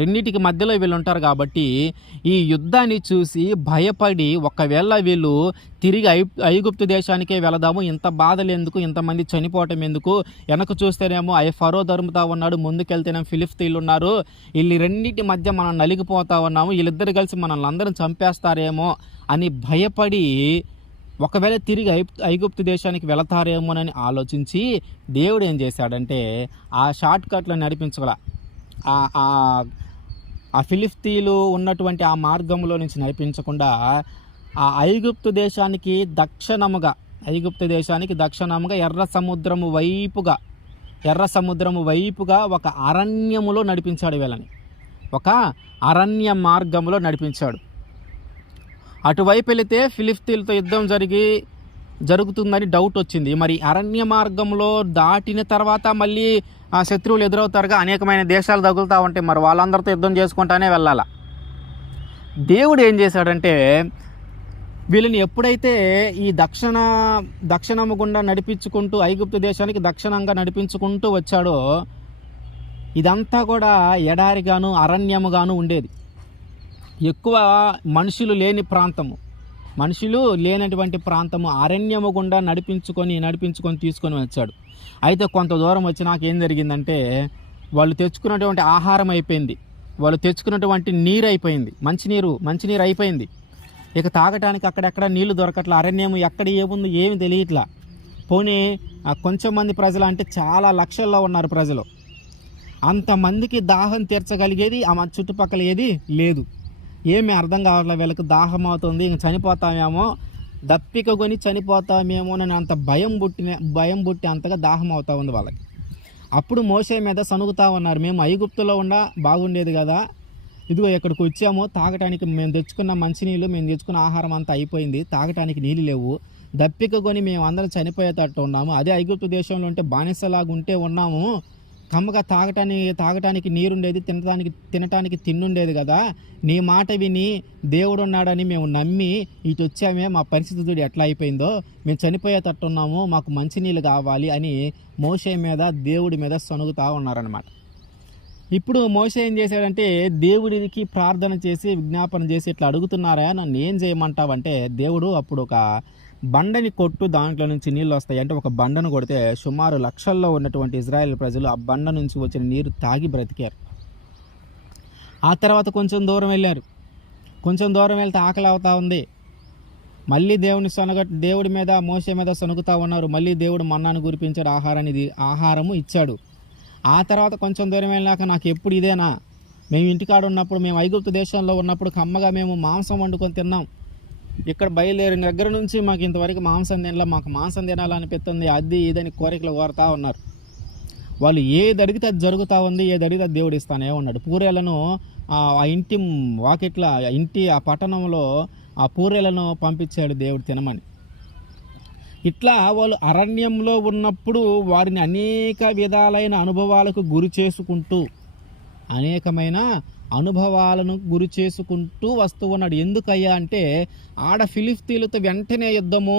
రెండింటికి మధ్యలో వీళ్ళు ఉంటారు. కాబట్టి ఈ యుద్ధాన్ని చూసి భయపడి ఒకవేళ వీళ్ళు తిరిగి ఐగుప్తు దేశానికే వెళదాము, ఇంత బాధలు ఎందుకు, ఇంతమంది చనిపోవటం ఎందుకు, వెనక చూస్తేనేమో ఫరో ధర్మతా ఉన్నాడు, ముందుకెళ్తేనేమో ఫిలిప్తీయులు ఉన్నారు, వీళ్ళు రెండింటి మధ్య మనం నలిగిపోతా ఉన్నాము, వీళ్ళిద్దరు కలిసి మనల్ని అందరం చంపేస్తారేమో అని భయపడి ఒకవేళ తిరిగి ఐగుప్తు దేశానికి వెళతారేమోనని ఆలోచించి దేవుడు ఏం చేశాడంటే ఆ షార్ట్ కట్లో నడిపించగల ఆ ఫిలిప్తీయులు ఉన్నటువంటి ఆ మార్గంలో నుంచి నడిపించకుండా ఆ ఐగుప్తు దేశానికి దక్షిణముగా ఎర్ర సముద్రము వైపుగా ఒక అరణ్యములో నడిపించాడు. వీళ్ళని ఒక అరణ్య మార్గంలో నడిపించాడు. అటువైపు వెళితే ఫిలిప్తీయులతో యుద్ధం జరుగుతుందని డౌట్ వచ్చింది. మరి అరణ్య మార్గంలో దాటిన తర్వాత మళ్ళీ ఆ శత్రువులు ఎదురవుతారుగా, అనేకమైన దేశాలు తగులుతూ ఉంటాయి, మరి వాళ్ళందరితో యుద్ధం చేసుకుంటానే వెళ్ళాల. దేవుడు ఏం చేశాడంటే వీళ్ళని ఎప్పుడైతే ఈ దక్షిణము గుండా నడిపించుకుంటూ ఐగుప్తు దేశానికి దక్షిణంగా నడిపించుకుంటూ వచ్చాడో ఇదంతా కూడా ఎడారిగాను అరణ్యముగాను ఉండేది. ఎక్కువ మనుషులు లేనటువంటి ప్రాంతము అరణ్యము గుండా నడిపించుకొని తీసుకొని వచ్చాడు. అయితే కొంత దూరం వచ్చి నాకేం జరిగిందంటే వాళ్ళు తెచ్చుకున్నటువంటి ఆహారం అయిపోయింది, వాళ్ళు తెచ్చుకున్నటువంటి నీరు అయిపోయింది, మంచినీరు అయిపోయింది. ఇక తాగటానికి అక్కడెక్కడ నీళ్లు దొరకట్లా, అరణ్యం ఎక్కడ ఏముంది ఏమి తెలియట్లా. పోనీ కొంచెం మంది ప్రజలు అంటే చాలా లక్షల్లో ఉన్నారు ప్రజలు, అంతమందికి దాహం తీర్చగలిగేది ఆ చుట్టుపక్కల ఏది లేదు. ఏమీ అర్థం కావట్లేదు వీళ్ళకి, దాహం అవుతుంది, ఇంక చనిపోతామేమో, దప్పిక కొని చనిపోతామేమోనని అంత భయం పుట్టి అంతగా దాహం అవుతా ఉంది వాళ్ళకి. అప్పుడు మోషే మీద సనుగుతా ఉన్నారు, మేము ఐగుప్తులో బాగుండేది కదా, ఇదిగో ఇక్కడికి వచ్చాము, తాగటానికి మేము తెచ్చుకున్న మంచినీళ్ళు, మేము తెచ్చుకున్న ఆహారం అంతా అయిపోయింది, తాగటానికి నీళ్ళు లేవు, దప్పిక కొని మేము అందరం చనిపోయేటట్టు ఉన్నాము, అదే ఐగుప్తు దేశంలో ఉంటే బానిసలాగా ఉంటే ఉన్నాము, కమ్మగా తాగటానికి నీరుండేది, తినటానికి తిండుండేది కదా, నీ మాట విని దేవుడు ఉన్నాడని మేము నమ్మి ఇటు వచ్చామే, మా పరిస్థితి చూడు ఎట్లా అయిపోయిందో, మేము చనిపోయేటట్టున్నాము, మాకు మంచినీళ్ళు కావాలి అని మోషే మీద దేవుడి మీద సనుగుతూ ఉన్నారనమాట. ఇప్పుడు మోషే ఏం చేశాడంటే దేవుడికి ప్రార్థన చేసి విజ్ఞాపన చేసి ఇట్లా అడుగుతున్నారా, నన్ను ఏం చేయమంటావంటే, దేవుడు అప్పుడు ఒక బండని కొట్టు, దాంట్లో నుంచి నీళ్ళు వస్తాయి అంటే ఒక బండను కొడితే సుమారు లక్షల్లో ఉన్నటువంటి ఇజ్రాయెల్ ప్రజలు ఆ బండ నుంచి వచ్చిన నీరు తాగి బ్రతికారు. ఆ తర్వాత కొంచెం దూరం వెళ్ళారు, కొంచెం దూరం వెళ్తే ఆకలి అవుతా ఉంది, మళ్ళీ దేవుడి మీద మోషే మీద సనుగుతూ ఉన్నారు, మళ్ళీ దేవుడు మన్నాను కురిపించాడు, ఆహారము ఇచ్చాడు. ఆ తర్వాత కొంచెం దూరం వెళ్ళాక నాకు ఎప్పుడు ఇదేనా, మేము ఇంటికాడ ఉన్నప్పుడు, మేము ఐగుప్తు దేశంలో ఉన్నప్పుడు కమ్మగా మేము మాంసం వండుకొని తిన్నాం, ఇక్కడ బయలుదేరిన దగ్గర నుంచి మాకు ఇంతవరకు మాంసం తినలా, మాకు మాంసం తినాలనిపిస్తుంది, అది ఇదని కోరికలు కోరుతూ ఉన్నారు. వాళ్ళు ఏది అడిగితే అది జరుగుతూ ఉంది, ఏది అడిగితే అది దేవుడు ఇస్తానే ఉన్నాడు. పూరేలను ఆ ఇంటి వాకిట్ల ఆ పట్టణంలో ఆ పూరేలను పంపించాడు దేవుడు తినమని. ఇట్లా వాళ్ళు అరణ్యంలో ఉన్నప్పుడు వారిని అనేక విధాలైన అనుభవాలకు గురి చేసుకుంటూ వస్తూ ఉన్నాడు. ఎందుకయ్యా అంటే ఆడ ఫిలిష్తీయులతో వెంటనే యుద్ధము,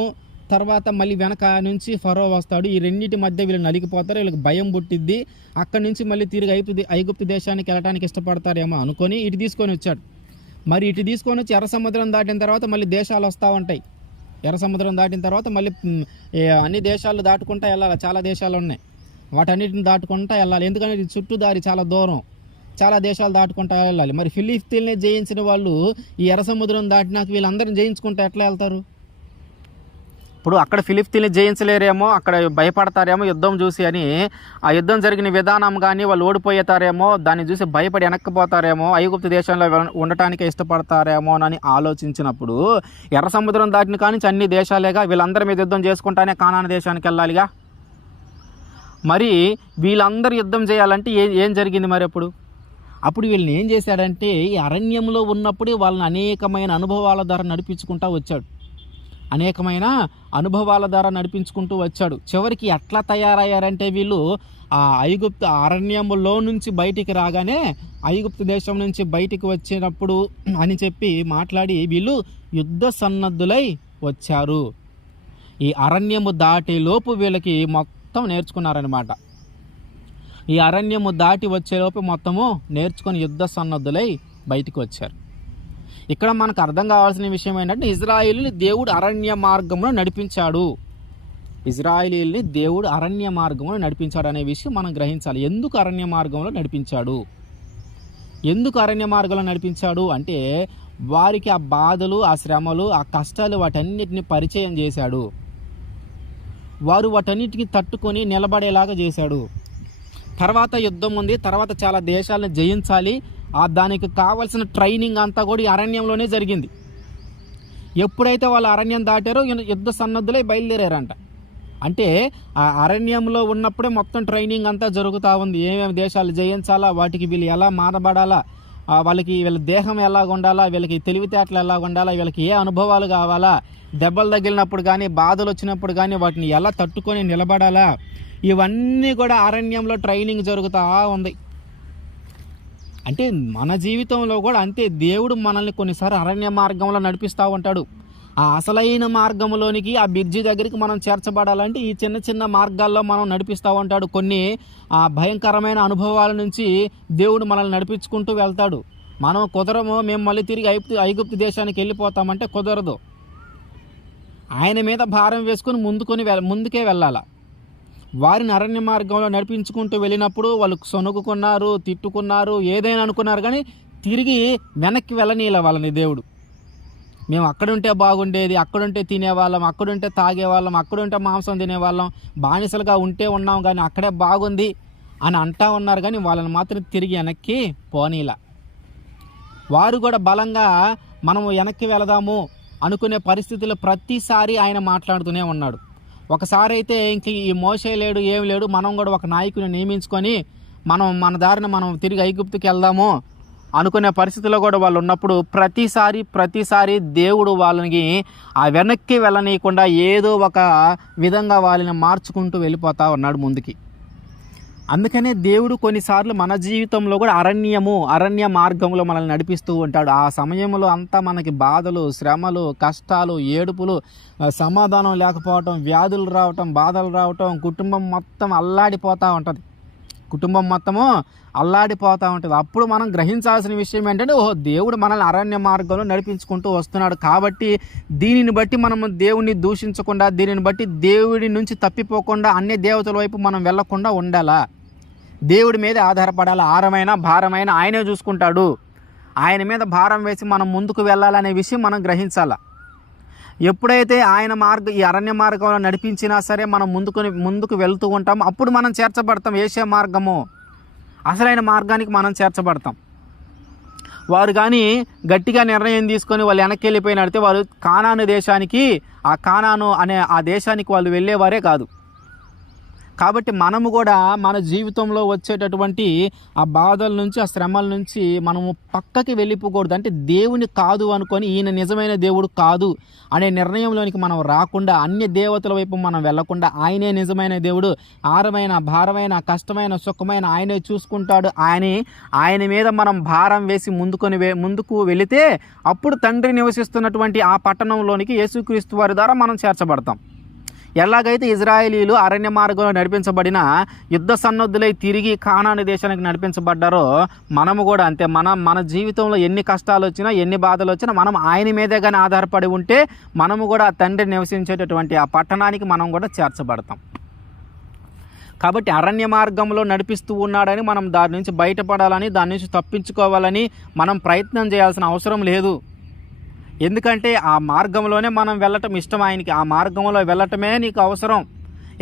తర్వాత మళ్ళీ వెనక నుంచి ఫరో వస్తాడు, ఈ రెండింటి మధ్య వీళ్ళు నలిగిపోతారు, వీళ్ళకి భయం పుట్టిద్ది, అక్కడి నుంచి మళ్ళీ తిరిగి ఐగుప్తు దేశానికి వెళ్ళడానికి ఇష్టపడతారేమో అనుకొని ఇటు తీసుకొని వచ్చాడు. మరి ఇటు తీసుకొని వచ్చి ఎర్ర సముద్రం దాటిన తర్వాత మళ్ళీ దేశాలు వస్తూ ఉంటాయి. ఎర్ర సముద్రం దాటిన తర్వాత మళ్ళీ అన్ని దేశాలు దాటుకుంటా వెళ్ళాలి, చాలా దేశాలు ఉన్నాయి, వాటన్నిటిని దాటుకుంటా వెళ్ళాలి, ఎందుకంటే ఇది చుట్టూ దారి చాలా దూరం, చాలా దేశాలు దాటుకుంటా వెళ్ళాలి. మరి ఫిలిష్తీయుల్ని జయించిన వాళ్ళు ఈ ఎర్ర సముద్రం దాటినాక వీళ్ళందరిని జయించుకుంటా ఎట్లా వెళ్తారు? ఇప్పుడు అక్కడ ఫిలిష్తీయుల్ని జయించలేరేమో, అక్కడ భయపడతారేమో యుద్ధం చూసి అని, ఆ యుద్ధం జరిగిన విధానం కానీ వాళ్ళు ఓడిపోతారేమో, దాన్ని చూసి భయపడి వెనక్కిపోతారేమో, ఐగుప్తు దేశంలో ఉండటానికి ఇష్టపడతారేమో అని ఆలోచించినప్పుడు ఎర్ర సముద్రం దాటిన కానీ అన్ని దేశాలేగా, వీళ్ళందరి మీద యుద్ధం చేసుకుంటానే కానాను దేశానికి వెళ్ళాలిగా. మరి వీళ్ళందరూ యుద్ధం చేయాలంటే ఏం జరిగింది? మరి అప్పుడు వీళ్ళని ఏం చేశాడంటే ఈ అరణ్యంలో ఉన్నప్పుడే వాళ్ళని అనేకమైన అనుభవాల ద్వారా నడిపించుకుంటూ వచ్చాడు. చివరికి ఎట్లా తయారయ్యారంటే వీళ్ళు ఆ ఐగుప్తు అరణ్యంలో నుంచి బయటికి రాగానే, ఐగుప్తు దేశం నుంచి బయటికి వచ్చినప్పుడు అని చెప్పి మాట్లాడి వీళ్ళు యుద్ధ సన్నద్ధులై వచ్చారు. ఈ అరణ్యము దాటి లోపు వీళ్ళకి మొత్తం నేర్చుకున్నారనమాట. ఈ అరణ్యము దాటి వచ్చేలోపు మొత్తము నేర్చుకొని యుద్ధ సన్నద్ధులై బయటికి వచ్చారు. ఇక్కడ మనకు అర్థం కావాల్సిన విషయం ఏంటంటే ఇజ్రాయేలుని దేవుడు అరణ్య మార్గంలో నడిపించాడు అనే విషయం మనం గ్రహించాలి. ఎందుకు అరణ్య మార్గంలో నడిపించాడు అంటే వారికి ఆ బాధలు, ఆ శ్రమలు, ఆ కష్టాలు వాటన్నిటిని పరిచయం చేశాడు. వారు వాటన్నిటిని తట్టుకొని నిలబడేలాగా చేశాడు. తర్వాత యుద్ధం ఉంది, తర్వాత చాలా దేశాలను జయించాలి, దానికి కావాల్సిన ట్రైనింగ్ అంతా కూడా ఈ అరణ్యంలోనే జరిగింది. ఎప్పుడైతే వాళ్ళు అరణ్యం దాటారో యుద్ధ సన్నద్ధులై బయలుదేరారంట. అంటే ఆ అరణ్యంలో ఉన్నప్పుడే మొత్తం ట్రైనింగ్ అంతా జరుగుతూ ఉంది. ఏమేమి దేశాలు జయించాలా, వాటికి వీళ్ళు ఎలా మారబడాలా, వీళ్ళ దేహం ఎలా ఉండాలా, వీళ్ళకి తెలివితేటలు ఎలా ఉండాలా, వీళ్ళకి ఏ అనుభవాలు కావాలా, దెబ్బలు తగిలినప్పుడు కానీ బాధలు వచ్చినప్పుడు కానీ వాటిని ఎలా తట్టుకొని నిలబడాలా, ఇవన్నీ కూడా అరణ్యంలో ట్రైనింగ్ జరుగుతూ ఉంది. అంటే మన జీవితంలో కూడా అంతే, దేవుడు మనల్ని కొన్నిసార్లు అరణ్య మార్గంలో నడిపిస్తూ ఉంటాడు. ఆ అసలైన మార్గంలోనికి, ఆ బ్రిడ్జి దగ్గరికి మనం చేర్చబడాలంటే ఈ చిన్న చిన్న మార్గాల్లో మనం నడిపిస్తూ ఉంటాడు. కొన్ని భయంకరమైన అనుభవాల నుంచి దేవుడు మనల్ని నడిపించుకుంటూ వెళ్తాడు. మనం కుదరము, మేము మళ్ళీ తిరిగి ఐగుప్తు దేశానికి వెళ్ళిపోతామంటే కుదరదు. ఆయన మీద భారం వేసుకుని ముందుకే వెళ్ళాలి. వారిని అరణ్య మార్గంలో నడిపించుకుంటూ వెళ్ళినప్పుడు వాళ్ళు సొనుగుకున్నారు, తిట్టుకున్నారు, ఏదైనా అనుకున్నారు, కానీ తిరిగి వెనక్కి వెళ్ళనీల వాళ్ళని దేవుడు. మేము అక్కడుంటే బాగుండేది, అక్కడుంటే తినేవాళ్ళం, అక్కడుంటే తాగేవాళ్ళం, అక్కడుంటే మాంసం తినేవాళ్ళం, బానిసలుగా ఉన్నాం కానీ అక్కడే బాగుంది అని అంటా ఉన్నారు, కానీ వాళ్ళని మాత్రం తిరిగి వెనక్కి పోనీలా. వారు కూడా బలంగా మనము వెనక్కి వెళదాము, అనుకునే పరిస్థితుల్లో ప్రతిసారి ఆయన మాట్లాడుతూనే ఉన్నాడు. ఒకసారి అయితే ఇంక ఈ మోషే లేడు, ఏం లేడు, మనం కూడా ఒక నాయకుని నియమించుకొని మన దారిన మనం తిరిగి ఐగుప్తుకి వెళ్దాము అనుకునే పరిస్థితిలో కూడా వాళ్ళు ఉన్నప్పుడు ప్రతిసారి దేవుడు వాళ్ళని ఆ వెనక్కి వెళ్ళనీయకుండా ఏదో ఒక విధంగా వాళ్ళని మార్చుకుంటూ వెళ్ళిపోతూ ఉన్నాడు ముందుకి. అందుకనే దేవుడు కొన్నిసార్లు మన జీవితంలో కూడా అరణ్య మార్గంలో మనల్ని నడిపిస్తూ ఉంటాడు. ఆ సమయంలో అంతా మనకి బాధలు, శ్రమలు, కష్టాలు, ఏడుపులు, సమాధానం లేకపోవటం, వ్యాధులు రావటం, బాధలు రావటం, కుటుంబం మొత్తం అల్లాడిపోతూ ఉంటుంది. అప్పుడు మనం గ్రహించాల్సిన విషయం ఏంటంటే, దేవుడు మనల్ని అరణ్య మార్గంలో నడిపించుకుంటూ వస్తున్నాడు. కాబట్టి దీనిని బట్టి మనము దేవుడిని దూషించకుండా, దీనిని బట్టి దేవుడి నుంచి తప్పిపోకుండా అన్య దేవతల వైపు మనం వెళ్లకుండా ఉండాలా. దేవుడి మీద ఆధారపడాలి. భారమైన ఆయనే చూసుకుంటాడు. ఆయన మీద భారం వేసి మనం ముందుకు వెళ్ళాలనే విషయం మనం గ్రహించాల. ఎప్పుడైతే ఆయన ఈ అరణ్య మార్గంలో నడిపించినా సరే మనం ముందుకు వెళ్తూ ఉంటాం. అప్పుడు మనం చేర్చబడతాం. యేషే మార్గము, అసలైన మార్గానికి మనం చేర్చబడతాం. వారు కానీ గట్టిగా నిర్ణయం తీసుకొని వాళ్ళు వెనక్కి వెళ్ళిపోయి నడితే వారు కానాను దేశానికి, ఆ కానాను అనే ఆ దేశానికి వాళ్ళు వెళ్ళేవారే కాదు. కాబట్టి మనము కూడా మన జీవితంలో వచ్చేటటువంటి ఆ బాధల నుంచి, ఆ శ్రమల నుంచి మనము పక్కకి వెళ్ళిపోకూడదు. అంటే దేవుని కాదు అనుకొని ఈయన నిజమైన దేవుడు కాదు అనే నిర్ణయంలోనికి మనం రాకుండా, అన్య దేవతల వైపు మనం వెళ్లకుండా, ఆయనే నిజమైన దేవుడు, భారమైన కష్టమైన సుఖమైన ఆయనే చూసుకుంటాడు, ఆయన మీద మనం భారం వేసి ముందుకు వెళితే అప్పుడు తండ్రి నివసిస్తున్నటువంటి ఆ పట్టణంలోనికి యేసుక్రీస్తు వారి ద్వారా మనం చేర్చబడతాం. ఎలాగైతే ఇజ్రాయేలీలు అరణ్య మార్గంలో నడిపించబడిన యుద్ధ సన్నద్ధులై తిరిగి కానాను దేశానికి నడిపించబడ్డారో మనము కూడా అంతే. మన జీవితంలో ఎన్ని కష్టాలు వచ్చినా, ఎన్ని బాధలు వచ్చినా మనం ఆయన మీదే కానీ ఆధారపడి ఉంటే మనము కూడా తండ్రి నివసించేటటువంటి ఆ పట్టణానికి మనం కూడా చేర్చబడతాం. కాబట్టి అరణ్య మార్గంలో నడిపిస్తూ ఉన్నాడని మనం దాని నుంచి బయటపడాలని, దాని నుంచి తప్పించుకోవాలని మనం ప్రయత్నం చేయాల్సిన అవసరం లేదు. ఎందుకంటే ఆ మార్గంలోనే మనం వెళ్ళటం ఇష్టం ఆయనకి. ఆ మార్గంలో వెళ్ళటమే నీకు అవసరం.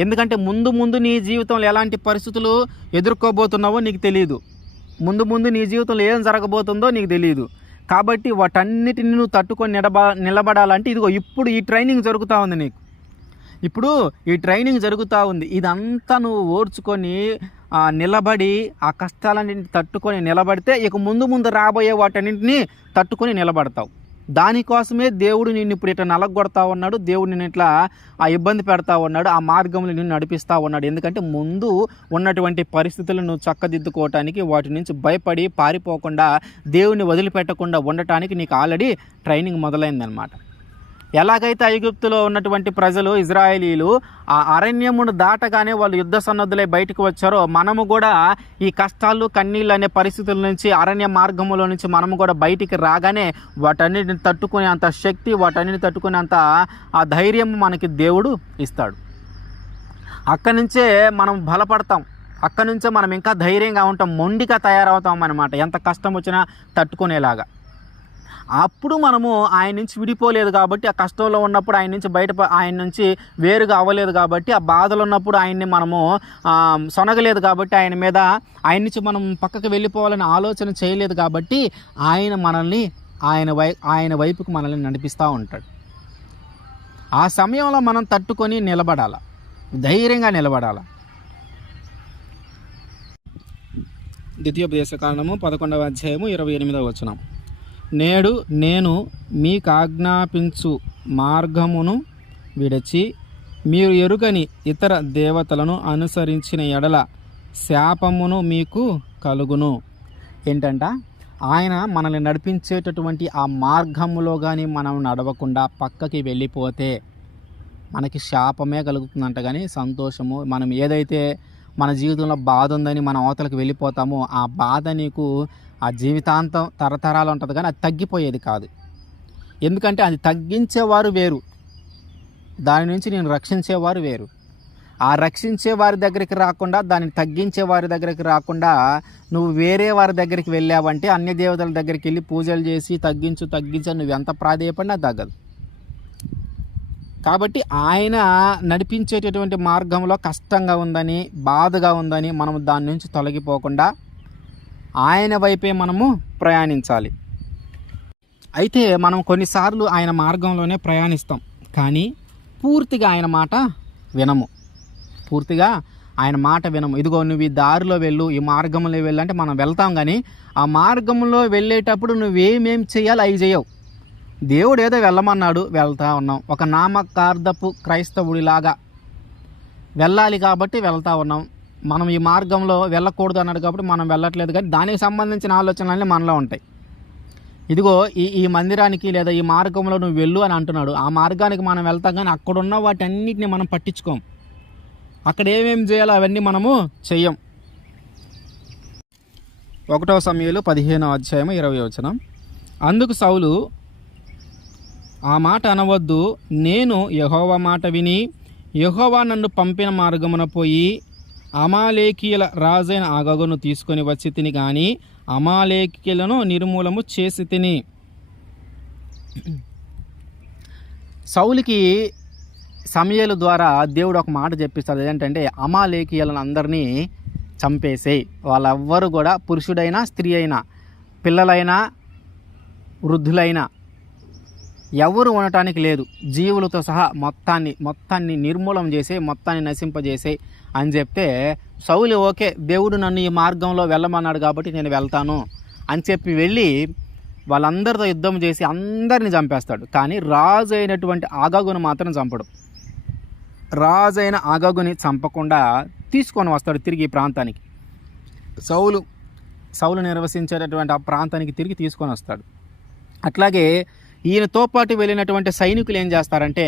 ఎందుకంటే ముందు నీ జీవితంలో ఎలాంటి పరిస్థితులు ఎదుర్కోబోతున్నావో నీకు తెలియదు. ముందు నీ జీవితంలో ఏం జరగబోతుందో నీకు తెలియదు. కాబట్టి వాటన్నిటిని నువ్వు తట్టుకొని నిలబడాలంటే ఇదిగో ఇప్పుడు ఈ ట్రైనింగ్ జరుగుతూ ఉంది నీకు. ఇదంతా నువ్వు ఓర్చుకొని నిలబడి ఆ కష్టాలన్నింటిని తట్టుకొని నిలబడితే ఇక ముందు రాబోయే వాటన్నింటినీ తట్టుకొని నిలబడతావు. దానికోసమే దేవుడు నిన్ను ఇప్పుడు ఇట్లా నలగొడతా ఉన్నాడు. దేవుడు నిన్ను ఇట్లా ఆ ఇబ్బంది పెడతా ఉన్నాడు. ఆ మార్గంలో నిన్ను నడిపిస్తూ ఉన్నాడు. ఎందుకంటే ముందు ఉన్నటువంటి పరిస్థితులను నువ్వు చక్కదిద్దుకోవటానికి, వాటి నుంచి భయపడి పారిపోకుండా, దేవుని వదిలిపెట్టకుండా ఉండటానికి నీకు ఆల్రెడీ ట్రైనింగ్ మొదలైందనమాట. ఎలాగైతే ఐగుప్తులో ఉన్నటువంటి ప్రజలు, ఇజ్రాయేలీలు ఆ అరణ్యమును దాటగానే వాళ్ళు యుద్ధ సన్నద్ధులై బయటకు వచ్చారో మనము కూడా ఈ కష్టాలు, కన్నీళ్ళు అనే పరిస్థితుల నుంచి, అరణ్య మార్గంలో నుంచి మనము కూడా బయటికి రాగానే వాటన్నిటిని తట్టుకునే అంత శక్తి, వాటన్నిటిని తట్టుకునే అంత ఆ ధైర్యం మనకి దేవుడు ఇస్తాడు. అక్కడి నుంచే మనం బలపడతాం. అక్కడి నుంచే మనం ఇంకా ధైర్యంగా ఉంటాం, మొండిగా తయారవుతాం అన్నమాట. ఎంత కష్టం వచ్చినా తట్టుకునేలాగా. అప్పుడు మనము ఆయన నుంచి విడిపోలేదు కాబట్టి, ఆ కష్టంలో ఉన్నప్పుడు ఆయన నుంచి వేరుగా అవ్వలేదు కాబట్టి, ఆ బాధలు ఉన్నప్పుడు ఆయన్ని మనము సొనగలేదు కాబట్టి, ఆయన నుంచి మనం పక్కకు వెళ్ళిపోవాలని ఆలోచన చేయలేదు కాబట్టి ఆయన మనల్ని ఆయన వైపుకు మనల్ని నడిపిస్తూ ఉంటాడు. ఆ సమయంలో మనం తట్టుకొని నిలబడాల, ధైర్యంగా నిలబడాల. ద్వితీయోపదేశ కాండము 11వ అధ్యాయము 28వ వచనం. నేడు నేను మీకు ఆజ్ఞాపించు మార్గమును విడిచి మీరు ఎరుగని ఇతర దేవతలను అనుసరించిన ఎడల శాపమును మీకు కలుగును. ఏంటంట, ఆయన మనల్ని నడిపించేటటువంటి ఆ మార్గములో కానీ మనం నడవకుండా పక్కకి వెళ్ళిపోతే మనకి శాపమే కలుగుతుందంట. కానీ సంతోషము, మనం ఏదైతే మన జీవితంలో బాధ ఉందని మనం అవతలకు వెళ్ళిపోతామో ఆ బాధ నీకు ఆ జీవితాంతం తరతరాలు ఉంటుంది, కానీ అది తగ్గిపోయేది కాదు. ఎందుకంటే అది తగ్గించేవారు వేరు, దాని నుంచి నేను రక్షించేవారు వేరు. ఆ రక్షించే వారి దగ్గరికి రాకుండా, దాన్ని తగ్గించే వారి దగ్గరికి రాకుండా నువ్వు వేరే వారి దగ్గరికి వెళ్ళావంటే, అన్య దేవతల దగ్గరికి వెళ్ళి పూజలు చేసి తగ్గించు నువ్వు ఎంత ప్రాధేయపడినా తగ్గదు. కాబట్టి ఆయన నడిపించేటటువంటి మార్గంలో కష్టంగా ఉందని, బాధగా ఉందని మనం దాని నుంచి తొలగిపోకుండా ఆయన వైపే మనము ప్రయాణించాలి. అయితే మనం కొన్నిసార్లు ఆయన మార్గంలోనే ప్రయాణిస్తాం, కానీ పూర్తిగా ఆయన మాట వినము. పూర్తిగా ఆయన మాట వినము. ఇదిగో నువ్వు ఈ దారిలో వెళ్ళు, ఈ మార్గంలో వెళ్ళు అంటే మనం వెళ్తాం, కానీ ఆ మార్గంలో వెళ్ళేటప్పుడు నువ్వేమేం చేయాలి అవి చేయవు. దేవుడు ఏదో వెళ్ళమన్నాడు, వెళ్తా ఉన్నాం. ఒక నామకార్థపు క్రైస్తవుడిలాగా వెళ్ళాలి కాబట్టి వెళ్తా ఉన్నాం. మనం ఈ మార్గంలో వెళ్ళకూడదు అన్నాడు కాబట్టి మనం వెళ్ళట్లేదు, కానీ దానికి సంబంధించిన ఆలోచనలన్నీ మనలో ఉంటాయి. ఇదిగో ఈ మందిరానికి లేదా ఈ మార్గంలో నువ్వు వెళ్ళు అని అంటున్నాడు. ఆ మార్గానికి మనం వెళ్తాం, కానీ అక్కడున్న వాటన్నిటిని మనం పట్టించుకోం. అక్కడ ఏమేమి చేయాలో అవన్నీ మనము చెయ్యం. 1 సమూయేలు 15:20. అందుకు సౌలు, ఆ మాట అనవద్దు, నేను యెహోవా మాట విని యెహోవా నన్ను పంపిన మార్గమున పోయి అమాలేకీయుల రాజైన అగగును తీసుకొని వచ్చి తిని, కానీ అమాలేకీయులను నిర్మూలము చేసి తిని. సౌలుకి సమూయేలు ద్వారా దేవుడు ఒక మాట చెప్పిస్తాడు. ఏంటంటే అమాలేకీయులను అందరినీ చంపేసేయి. వాళ్ళెవ్వరు కూడా, పురుషుడైనా స్త్రీ అయినా పిల్లలైనా వృద్ధులైనా ఎవరు ఉండటానికి లేదు, జీవులతో సహా మొత్తాన్ని నిర్మూలం చేసే, మొత్తాన్ని నశింపజేసే అని చెప్తే సౌలు ఓకే, దేవుడు నన్ను ఈ మార్గంలో వెళ్ళమన్నాడు కాబట్టి నేను వెళ్తాను అని చెప్పి వెళ్ళి వాళ్ళందరితో యుద్ధం చేసి అందరిని చంపేస్తాడు. కానీ రాజు అయినటువంటి అగగును మాత్రం చంపడు. రాజు అయిన అగగుని చంపకుండా తీసుకొని వస్తాడు తిరిగి ఈ ప్రాంతానికి. సౌలు నిర్వసించేటటువంటి ఆ ప్రాంతానికి తిరిగి తీసుకొని వస్తాడు. అట్లాగే ఈయనతో పాటు వెళ్ళినటువంటి సైనికులు ఏం చేస్తారంటే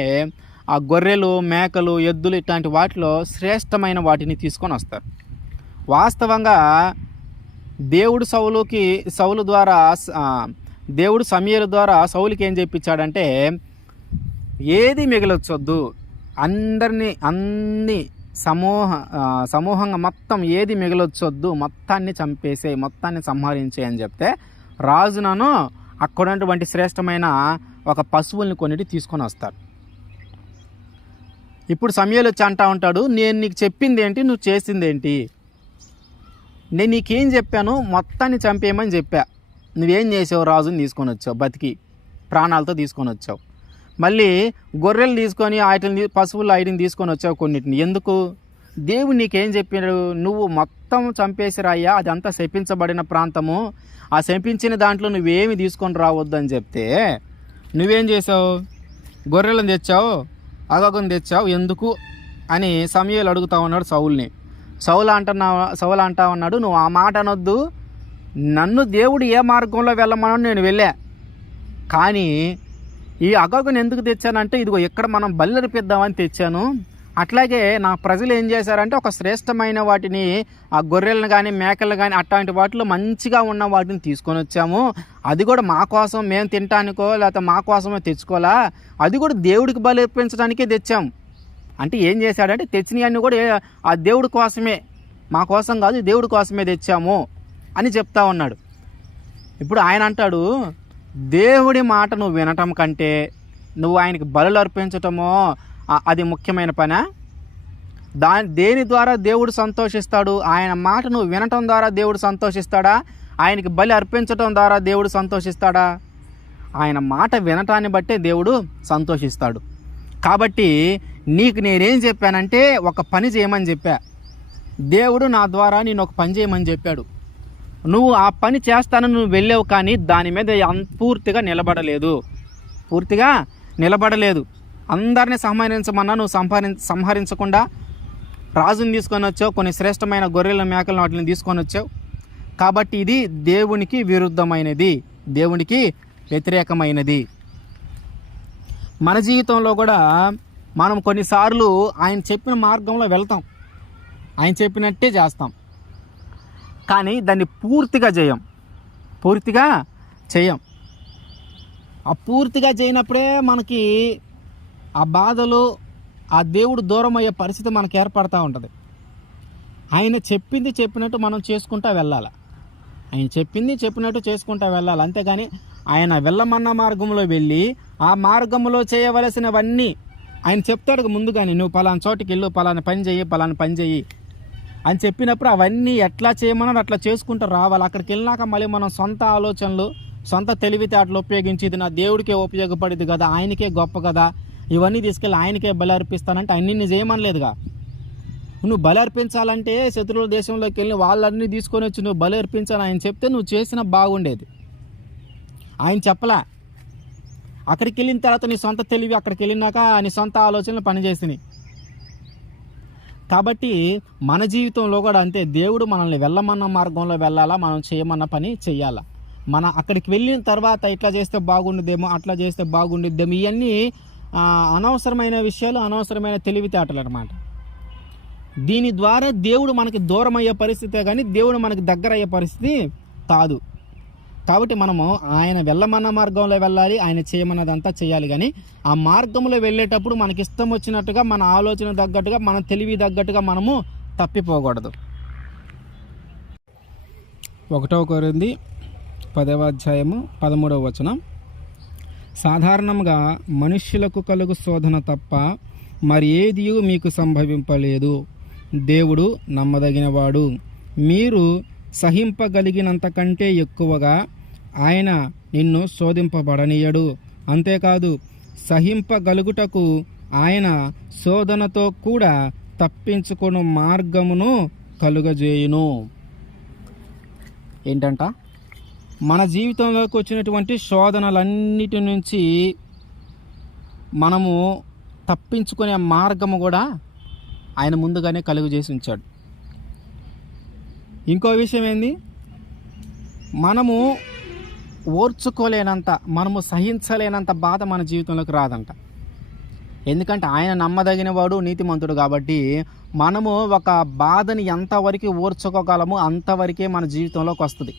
ఆ గొర్రెలు, మేకలు, ఎద్దులు ఇట్లాంటి వాటిలో శ్రేష్టమైన వాటిని తీసుకొని వస్తారు. వాస్తవంగా దేవుడు దేవుడు సమూయేలు ద్వారా సౌలుకి ఏం చెప్పించాడంటే, ఏది మిగలొచ్చొద్దు, అన్ని సమూహంగా మొత్తం ఏది మిగలొచ్చొద్దు, మొత్తాన్ని చంపేసే, మొత్తాన్ని సంహరించే అని చెప్తే రాజునను అక్కడ ఉన్నటువంటి శ్రేష్టమైన ఒక పశువుల్ని కొన్నిటి తీసుకొని వస్తారు. ఇప్పుడు సమూయేలు వచ్చి అంటా ఉంటాడు, నేను నీకు చెప్పింది ఏంటి, నువ్వు చేసింది ఏంటి? నేను నీకేం చెప్పాను? మొత్తాన్ని చంపేయమని చెప్పా. నువ్వేం చేసావు? రాజుని తీసుకొని వచ్చావు, బతికి ప్రాణాలతో తీసుకొని వచ్చావు. మళ్ళీ గొర్రెలు తీసుకొని పశువులు వాటిని తీసుకొని వచ్చావు కొన్నిటిని. ఎందుకు? దేవుడు నీకేం చెప్పాడు? నువ్వు మొత్తం చంపేసిరాయ్యా, అదంతా శపించబడిన ప్రాంతము, ఆ శపించిన దాంట్లో నువ్వేమి తీసుకొని రావద్దు అని చెప్తే నువ్వేం చేసావు? గొర్రెలను తెచ్చావు, అగగుని తెచ్చావు, ఎందుకు అని సమూయేలు అడుగుతా ఉన్నాడు సౌలుని. సౌలు అంటా ఉన్నాడు, నువ్వు ఆ మాట అనొద్దు, నన్ను దేవుడు ఏ మార్గంలో వెళ్ళమన్నాడు నేను వెళ్ళా, కానీ ఈ అగగుని ఎందుకు తెచ్చానంటే ఇదిగో ఇక్కడ మనం బలి అర్పిద్దామని తెచ్చాను. అట్లాగే నా ప్రజలు ఏం చేశారంటే ఒక శ్రేష్టమైన వాటిని, ఆ గొర్రెలను కానీ మేకలను కానీ అట్లాంటి వాటిలో మంచిగా ఉన్న వాటిని తీసుకొని వచ్చాము. అది కూడా మా కోసం మేము తినటానికో లేకపోతే మా కోసమే తెచ్చుకోవాలా, అది కూడా దేవుడికి బలి అర్పించడానికే తెచ్చాము. అంటే ఏం చేశాడంటే తెచ్చినవన్నీ కూడా ఆ దేవుడి కోసమే, మా కోసం కాదు, దేవుడి కోసమే తెచ్చాము అని చెప్తా ఉన్నాడు. ఇప్పుడు ఆయన అంటాడు, దేవుడి మాట నువ్వు వినటం కంటే నువ్వు ఆయనకి బలులు అర్పించటమో అది ముఖ్యమైన పనా? దేని ద్వారా దేవుడు సంతోషిస్తాడు? ఆయన మాట నువ్వు వినటం ద్వారా దేవుడు సంతోషిస్తాడా? ఆయనకి బలి అర్పించటం ద్వారా దేవుడు సంతోషిస్తాడా? ఆయన మాట వినటాన్ని బట్టే దేవుడు సంతోషిస్తాడు. కాబట్టి నీకు నేనేం చెప్పానంటే ఒక పని చేయమని చెప్పా. దేవుడు నా ద్వారా నేను ఒక పని చేయమని చెప్పాడు. నువ్వు ఆ పని చేస్తానని నువ్వు వెళ్ళావు, కానీ దాని మీద పూర్తిగా నిలబడలేదు. అందరినీ సంహరించమన్నా నువ్వు సంహరించకుండా రాజుని తీసుకొని వచ్చావు, కొన్ని శ్రేష్టమైన గొర్రెల మేకలను వాటిని తీసుకొని వచ్చావు. కాబట్టి ఇది దేవునికి విరుద్ధమైనది, దేవునికి వ్యతిరేకమైనది. మన జీవితంలో కూడా మనం కొన్నిసార్లు ఆయన చెప్పిన మార్గంలో వెళ్తాం, ఆయన చెప్పినట్టే చేస్తాం, కానీ దాన్ని పూర్తిగా చేయం. ఆ పూర్తిగా చేయనప్పుడే మనకి ఆ బాధలు, ఆ దేవుడు దూరం అయ్యే పరిస్థితి మనకు ఏర్పడతా ఉంటుంది. ఆయన చెప్పినట్టు మనం చేసుకుంటూ వెళ్ళాలి. అంతేగాని ఆయన వెళ్ళమన్న మార్గంలో వెళ్ళి ఆ మార్గంలో చేయవలసినవన్నీ ఆయన చెప్తాడు ముందుగానే, నువ్వు పలానా చోటికి వెళ్ళు, పలానా పని చెయ్యి అని చెప్పినప్పుడు అవన్నీ ఎట్లా చేయమన్నాడు అట్లా చేసుకుంటూ రావాలి. అక్కడికి వెళ్ళినాక మళ్ళీ మనం సొంత ఆలోచనలు, సొంత తెలివితేటలు ఉపయోగించి ఇది నా దేవుడికే ఉపయోగపడింది కదా, ఆయనకే గొప్ప కదా, ఇవన్నీ తీసుకెళ్ళి ఆయనకే బలి అర్పిస్తానంటే అన్ని నేను చేయమనలేదుగా. నువ్వు బలి అర్పించాలంటే శత్రువుల దేశంలోకి వెళ్ళి వాళ్ళన్నీ తీసుకొని వచ్చి నువ్వు బలి అర్పించాలని ఆయన చెప్తే నువ్వు చేసినా బాగుండేది. ఆయన చెప్పలా. అక్కడికి వెళ్ళిన తర్వాత నీ సొంత తెలివి అక్కడికి వెళ్ళినాక నీ సొంత ఆలోచనలు పనిచేసినాయి. కాబట్టి మన జీవితంలో కూడా అంతే. దేవుడు మనల్ని వెళ్ళమన్న మార్గంలో వెళ్ళాలా, మనం చేయమన్న పని చెయ్యాలా. మన అక్కడికి వెళ్ళిన తర్వాత ఇట్లా చేస్తే బాగుండేదేమో, అట్లా చేస్తే బాగుండేదేమో, ఇవన్నీ అనవసరమైన విషయాలు, అనవసరమైన తెలివితేటలు అనమాట. దీని ద్వారా దేవుడు మనకి దూరం అయ్యే పరిస్థితే కానీ దేవుడు మనకి దగ్గర అయ్యే పరిస్థితి కాదు. కాబట్టి మనము ఆయన వెళ్ళమన్న మార్గంలో వెళ్ళాలి, ఆయన చేయమన్నదంతా చేయాలి. కానీ ఆ మార్గంలో వెళ్ళేటప్పుడు మనకి ఇష్టం వచ్చినట్టుగా, మన ఆలోచన తగ్గట్టుగా, మన తెలివి తగ్గట్టుగా మనము తప్పిపోకూడదు. 1 కొరింథీ 10:13 సాధారణంగా మనుష్యులకు కలుగు శోధన తప్ప మరి ఏది మీకు సంభవింపలేదు. దేవుడు నమ్మదగినవాడు, మీరు సహింపగలిగినంతకంటే ఎక్కువగా ఆయన నిన్ను శోధింపబడనీయడు. అంతేకాదు, సహింపగలుగుటకు ఆయన శోధనతో కూడా తప్పించుకొను మార్గమును కలుగజేయును. ఏంటంట, మన జీవితంలోకి వచ్చినటువంటి శోధనలన్నిటి నుంచి మనము తప్పించుకునే మార్గము కూడా ఆయన ముందుగానే కలుగు చేసి ఉంచాడు. ఇంకో విషయం ఏంది, మనము ఓర్చుకోలేనంత, మనము సహించలేనంత బాధ మన జీవితంలోకి రాదంట. ఎందుకంటే ఆయన నమ్మదగిన వాడు, నీతిమంతుడు. కాబట్టి మనము ఒక బాధని ఎంతవరకు ఓర్చుకోగలమో అంతవరకే మన జీవితంలోకి వస్తుంది.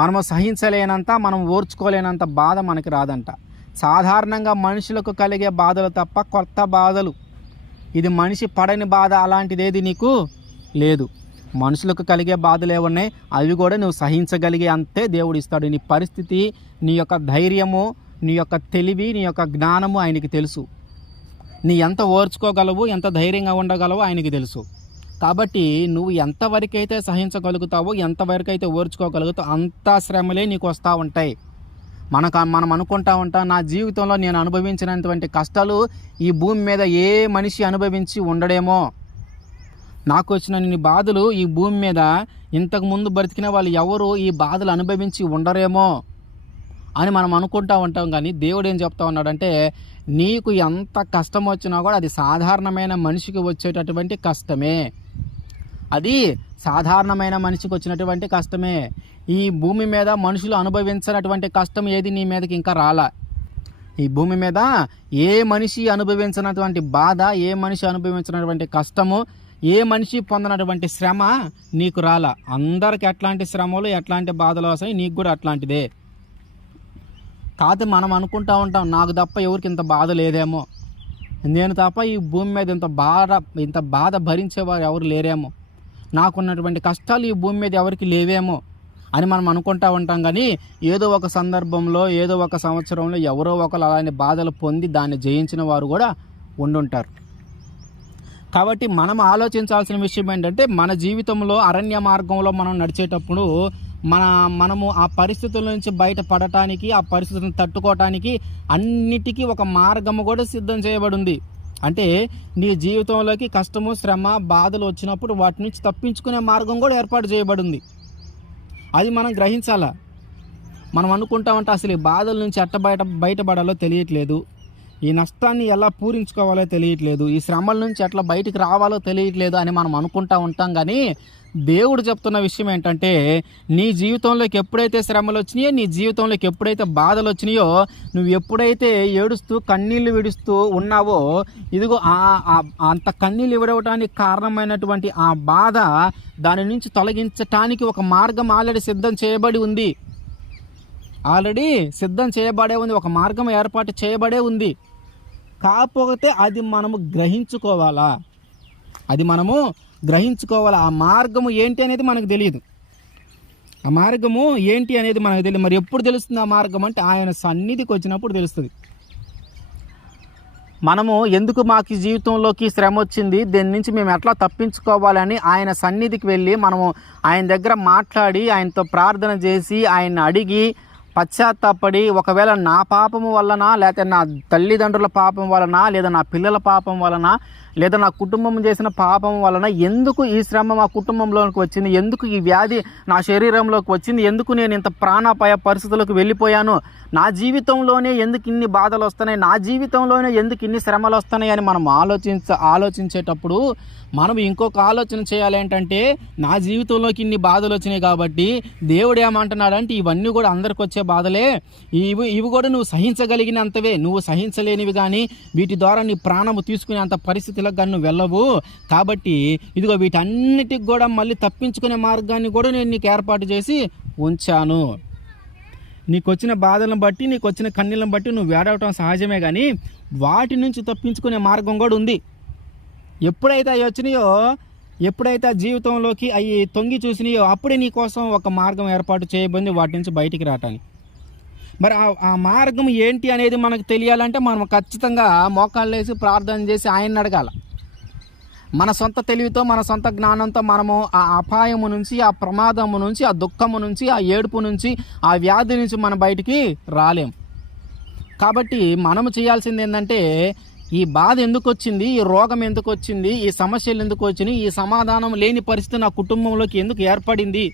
మనము సహించలేనంత, మనం ఓర్చుకోలేనంత బాధ మనకి రాదంట. సాధారణంగా మనుషులకు కలిగే బాధలు తప్ప కొత్త బాధలు, ఇది మనిషి పడని బాధ అలాంటిదేది నీకు లేదు. మనుషులకు కలిగే బాధలు ఏమున్నాయి, అవి కూడా నువ్వు సహించగలిగే అంతే దేవుడు ఇస్తాడు. నీ పరిస్థితి, నీ యొక్క ధైర్యము, నీ యొక్క తెలివి, నీ యొక్క జ్ఞానము ఆయనకి తెలుసు. నీ ఎంత ఓర్చుకోగలవు, ఎంత ధైర్యంగా ఉండగలవో ఆయనకి తెలుసు. కాబట్టి నువ్వు ఎంతవరకైతే సహించగలుగుతావో, ఎంతవరకైతే ఓర్చుకోగలుగుతావో అంత శ్రమలే నీకు వస్తూ ఉంటాయి. మనం అనుకుంటా ఉంటాం, నా జీవితంలో నేను అనుభవించినటువంటి కష్టాలు ఈ భూమి మీద ఏ మనిషి అనుభవించి ఉండడేమో, నాకు వచ్చిన ఇన్ని బాధలు ఈ భూమి మీద ఇంతకు ముందు బ్రతికిన వాళ్ళు ఎవరు ఈ బాధలు అనుభవించి ఉండరేమో అని మనం అనుకుంటా ఉంటాం. కానీ దేవుడు ఏం చెప్తా ఉన్నాడంటే, నీకు ఎంత కష్టం వచ్చినా కూడా అది సాధారణమైన మనిషికి వచ్చేటటువంటి కష్టమే. అది సాధారణమైన మనిషికి వచ్చినటువంటి కష్టమే. ఈ భూమి మీద మనుషులు అనుభవించినటువంటి కష్టం ఏది నీ మీదకి ఇంకా రాలా. ఈ భూమి మీద ఏ మనిషి అనుభవించినటువంటి బాధ, ఏ మనిషి అనుభవించినటువంటి కష్టము, ఏ మనిషి పొందినటువంటి శ్రమ నీకు రాలా. అందరికి ఎట్లాంటి శ్రమలు, ఎట్లాంటి బాధలు వస్తాయి, నీకు కూడా అట్లాంటిదే. కాదు మనం అనుకుంటా ఉంటాం, నాకు తప్ప ఎవరికి ఇంత బాధ లేదేమో, నేను తప్ప ఈ భూమి మీద ఇంత బాధ భరించేవారు ఎవరు లేరేమో, నాకున్నటువంటి కష్టాలు ఈ భూమి మీద ఎవరికి లేవేమో అని మనం అనుకుంటా ఉంటాం. కానీ ఏదో ఒక సందర్భంలో, ఏదో ఒక సంవత్సరంలో ఎవరో ఒకరు అలాంటి బాధలు పొంది దాన్ని జయించిన వారు కూడా ఉండుంటారు. కాబట్టి మనం ఆలోచించాల్సిన విషయం ఏంటంటే, మన జీవితంలో అరణ్య మార్గంలో మనం నడిచేటప్పుడు మనము ఆ పరిస్థితుల నుంచి బయటపడటానికి, ఆ పరిస్థితులను తట్టుకోవటానికి అన్నిటికీ ఒక మార్గము కూడా సిద్ధం చేయబడింది. అంటే నీ జీవితంలోకి కష్టము, శ్రమ, బాధలు వచ్చినప్పుడు వాటి నుంచి తప్పించుకునే మార్గం కూడా ఏర్పాటు చేయబడింది. అది మనం గ్రహించాలా. మనం అనుకుంటామంటే అసలు ఈ బాధల నుంచి ఎట్ట బయటపడాలో తెలియట్లేదు, ఈ నష్టాన్ని ఎలా పూరించుకోవాలో తెలియట్లేదు, ఈ శ్రమల నుంచి ఎట్లా బయటికి రావాలో తెలియట్లేదు అని మనం అనుకుంటా ఉంటాం. కానీ దేవుడు చెప్తున్న విషయం ఏంటంటే, నీ జీవితంలోకి ఎప్పుడైతే శ్రమలు వచ్చినాయో, నీ జీవితంలోకి ఎప్పుడైతే బాధలు వచ్చినాయో, నువ్వు ఎప్పుడైతే ఏడుస్తూ కన్నీళ్లు విడుస్తూ ఉన్నావో, ఇదిగో అంత కన్నీళ్ళు విడవటానికి కారణమైనటువంటి ఆ బాధ, దాని నుంచి తొలగించటానికి ఒక మార్గం ఆల్రెడీ సిద్ధం చేయబడి ఉంది. ఒక మార్గం ఏర్పాటు చేయబడే ఉంది. కాకపోతే అది మనము గ్రహించుకోవాలా. ఆ మార్గము ఏంటి అనేది మనకు తెలియదు. మరి ఎప్పుడు తెలుస్తుంది ఆ మార్గం అంటే, ఆయన సన్నిధికి వచ్చినప్పుడు తెలుస్తుంది. మనము ఎందుకు మాకు జీవితంలోకి శ్రమ వచ్చింది, దీని నుంచి మేము ఎట్లా తప్పించుకోవాలని ఆయన సన్నిధికి వెళ్ళి మనము ఆయన దగ్గర మాట్లాడి, ఆయనతో ప్రార్థన చేసి, ఆయన్ని అడిగి, పశ్చాత్తాపడి ఒకవేళ నా పాపము వలన, లేకపోతే నా తల్లిదండ్రుల పాపం వలన, లేదా నా పిల్లల పాపం వలన, లేదా నా కుటుంబం చేసిన పాపం వలన ఎందుకు ఈ శ్రమ మా కుటుంబంలోకి వచ్చింది, ఎందుకు ఈ వ్యాధి నా శరీరంలోకి వచ్చింది, ఎందుకు నేను ఇంత ప్రాణాపాయ పరిస్థితులకు వెళ్ళిపోయాను, నా జీవితంలోనే ఎందుకు ఇన్ని బాధలు వస్తున్నాయి, నా జీవితంలోనే ఎందుకు ఇన్ని శ్రమలు వస్తున్నాయి అని మనం ఆలోచించేటప్పుడు మనం ఇంకొక ఆలోచన చేయాలి. ఏంటంటే నా జీవితంలోకి ఇన్ని బాధలు వచ్చినాయి కాబట్టి దేవుడు ఏమంటున్నాడంటే ఇవన్నీ కూడా అందరికి వచ్చే బాధలే, ఇవి కూడా నువ్వు సహించగలిగినంతవే, నువ్వు సహించలేనివి కానీ వీటి ద్వారా నీ ప్రాణము తీసుకునే అంత పరిస్థితులకు కానీ నువ్వు వెళ్ళవు. కాబట్టి ఇదిగో వీటన్నిటికి కూడా మళ్ళీ తప్పించుకునే మార్గాన్ని కూడా నేను నీకు ఏర్పాటు చేసి ఉంచాను. నీకు వచ్చిన బాధలను బట్టి, నీకు వచ్చిన కన్నీళ్ళను బట్టి నువ్వు వేడవటం సహజమే, కానీ వాటి నుంచి తప్పించుకునే మార్గం కూడా ఉంది. ఎప్పుడైతే అవి వచ్చినాయో, ఎప్పుడైతే ఆ జీవితంలోకి అవి తొంగి చూసినాయో అప్పుడే నీ కోసం ఒక మార్గం ఏర్పాటు చేయబడింది వాటి నుంచి బయటికి రావటానికి. మరి ఆ మార్గం ఏంటి అనేది మనకు తెలియాలంటే మనం ఖచ్చితంగా మోకాళ్ళు వేసి ప్రార్థన చేసి ఆయన్ని అడగాల. మన సొంత తెలివితో, మన సొంత జ్ఞానంతో మనము ఆ అపాయము నుంచి, ఆ ప్రమాదము నుంచి, ఆ దుఃఖము నుంచి, ఆ ఏడుపు నుంచి, ఆ వ్యాధి నుంచి మనం బయటికి రాలేం. కాబట్టి మనము చేయాల్సింది ఏంటంటే ఈ బాధ ఎందుకు వచ్చింది, ఈ రోగం ఎందుకు వచ్చింది, ఈ సమస్యలు ఎందుకు వచ్చినాయి, ఈ సమాధానం లేని పరిస్థితి నా కుటుంబంలోకి ఎందుకు ఏర్పడింది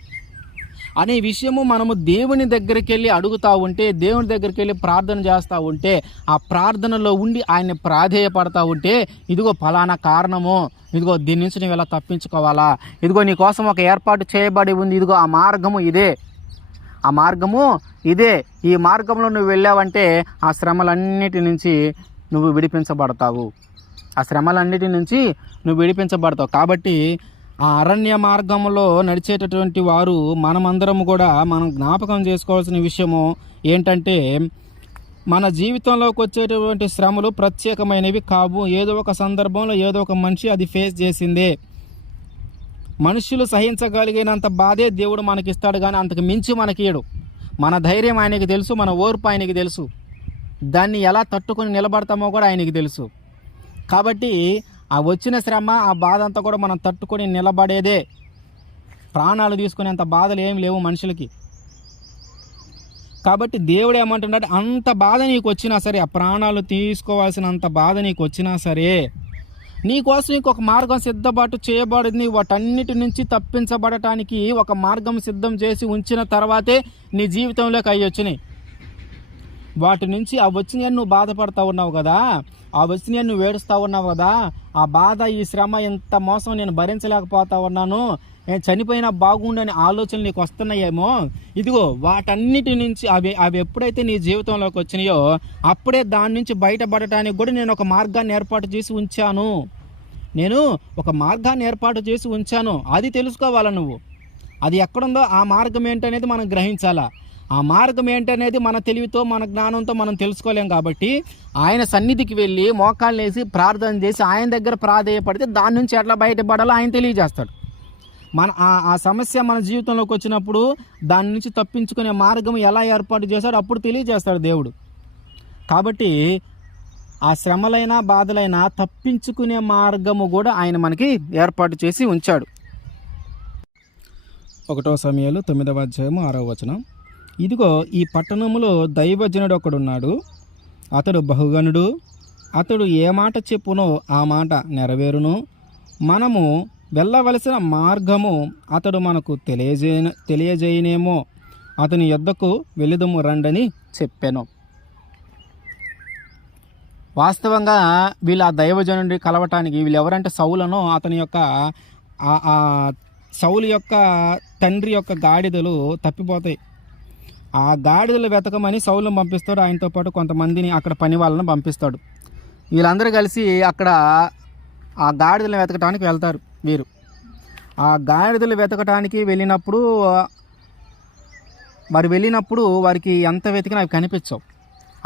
అనే విషయము మనము దేవుని దగ్గరికి వెళ్ళి అడుగుతూ ఉంటే, దేవుని దగ్గరికి వెళ్ళి ప్రార్థన చేస్తూ ఉంటే, ఆ ప్రార్థనలో ఉండి ఆయన్ని ప్రాధేయపడతా ఉంటే, ఇదిగో ఫలానా కారణము, ఇదిగో దీని నుంచి నువ్వు ఎలా తప్పించుకోవాలా, ఇదిగో నీ కోసం ఒక ఏర్పాటు చేయబడి ఉంది, ఇదిగో ఆ మార్గము ఇదే, ఆ మార్గము ఇదే, ఈ మార్గంలో నువ్వు వెళ్ళావంటే ఆ శ్రమలన్నిటి నుంచి నువ్వు విడిపించబడతావు, ఆ శ్రమలన్నిటి నుంచి నువ్వు విడిపించబడతావు. కాబట్టి ఆ అరణ్య మార్గంలో నడిచేటటువంటి వారు మనమందరం కూడా మనం జ్ఞాపకం చేసుకోవాల్సిన విషయము ఏంటంటే, మన జీవితంలోకి వచ్చేటటువంటి శ్రమలు ప్రత్యేకమైనవి కావు. ఏదో ఒక సందర్భంలో ఏదో ఒక మనిషి అది ఫేస్ చేసిందే. మనుషులు సహించగలిగినంత బాధే దేవుడు మనకిస్తాడు, కానీ అంతకు మించి మనకియడు. మన ధైర్యం ఆయనకి తెలుసు, మన ఓర్పు ఆయనకి తెలుసు, దాన్ని ఎలా తట్టుకొని నిలబడతామో కూడా ఆయనకి తెలుసు. కాబట్టి ఆ వచ్చిన శ్రమ, ఆ బాధ అంతా కూడా మనం తట్టుకొని నిలబడేదే. ప్రాణాలు తీసుకునేంత బాధలు ఏమి లేవు మనుషులకి. కాబట్టి దేవుడు ఏమంటున్నాడు, అంత బాధ నీకు వచ్చినా సరే, ఆ ప్రాణాలు తీసుకోవాల్సినంత బాధ నీకు వచ్చినా సరే, నీకోసం ఇంకొక మార్గం సిద్ధపాటు చేయబడింది. వాటన్నిటి నుంచి తప్పించబడటానికి ఒక మార్గం సిద్ధం చేసి ఉంచిన తర్వాతే నీ జీవితంలోకి అవి వచ్చినాయి. వాటి నుంచి ఆ వచ్చినాయి నువ్వు బాధపడతా ఉన్నావు కదా, ఆ వచ్చినాయి నువ్వు ఏడుస్తూ ఉన్నావు కదా, ఆ బాధ, ఈ శ్రమ, ఎంత మోసం నేను భరించలేకపోతా ఉన్నాను, నేను చనిపోయినా బాగుండని ఆలోచనలు నీకు వస్తున్నాయేమో, ఇదిగో వాటన్నిటి నుంచి అవి ఎప్పుడైతే నీ జీవితంలోకి వచ్చినాయో అప్పుడే దాని నుంచి బయటపడటానికి కూడా నేను ఒక మార్గాన్ని ఏర్పాటు చేసి ఉంచాను. నేను ఒక మార్గాన్ని ఏర్పాటు చేసి ఉంచాను. అది తెలుసుకోవాలా నువ్వు. అది ఎక్కడుందో ఆ మార్గం ఏంటనేది మనం గ్రహించాలా. ఆ మార్గం ఏంటనేది మన తెలివితో, మన జ్ఞానంతో మనం తెలుసుకోలేం. కాబట్టి ఆయన సన్నిధికి వెళ్ళి మోకాళ్ళు వేసి ప్రార్థన చేసి ఆయన దగ్గర ప్రాధేయపడితే దాని నుంచి ఎట్లా బయటపడాలో ఆయన తెలియజేస్తాడు. ఆ సమస్య మన జీవితంలోకి వచ్చినప్పుడు దాని నుంచి తప్పించుకునే మార్గం ఎలా ఏర్పాటు చేశాడో అప్పుడు తెలియజేస్తాడు దేవుడు. కాబట్టి ఆ శ్రమలైనా బాధలైనా తప్పించుకునే మార్గము కూడా ఆయన మనకి ఏర్పాటు చేసి ఉంచాడు. 1 సమూయేలు 9వ అధ్యాయము 6వ వచనం. ఇదిగో ఈ పట్టణములో దైవజనుడు ఒకడున్నాడు, అతడు బహుగనుడు, అతడు ఏ మాట చెప్పునో ఆ మాట నెరవేరును, మనము వెళ్ళవలసిన మార్గము అతడు మనకు తెలియజేయనేమో, అతని యొద్దకు వెళ్ళుదము రండని చెప్పాను. వాస్తవంగా వీళ్ళు ఆ దైవజనుడి కలవటానికి, వీళ్ళు ఎవరంటే సౌలను, అతని యొక్క సౌలు యొక్క తండ్రి యొక్క గాడిదలు తప్పిపోతాయి. ఆ గాడిదలు వెతకమని సౌలను పంపిస్తాడు. ఆయనతో పాటు కొంతమందిని అక్కడ పని వాళ్ళని పంపిస్తాడు. వీళ్ళందరూ కలిసి అక్కడ ఆ గాడిదలను వెతకటానికి వెళ్తారు. వీరు ఆ గాడిదలు వెతకటానికి వెళ్ళినప్పుడు వారికి ఎంత వెతికినా అవి కనిపించవు.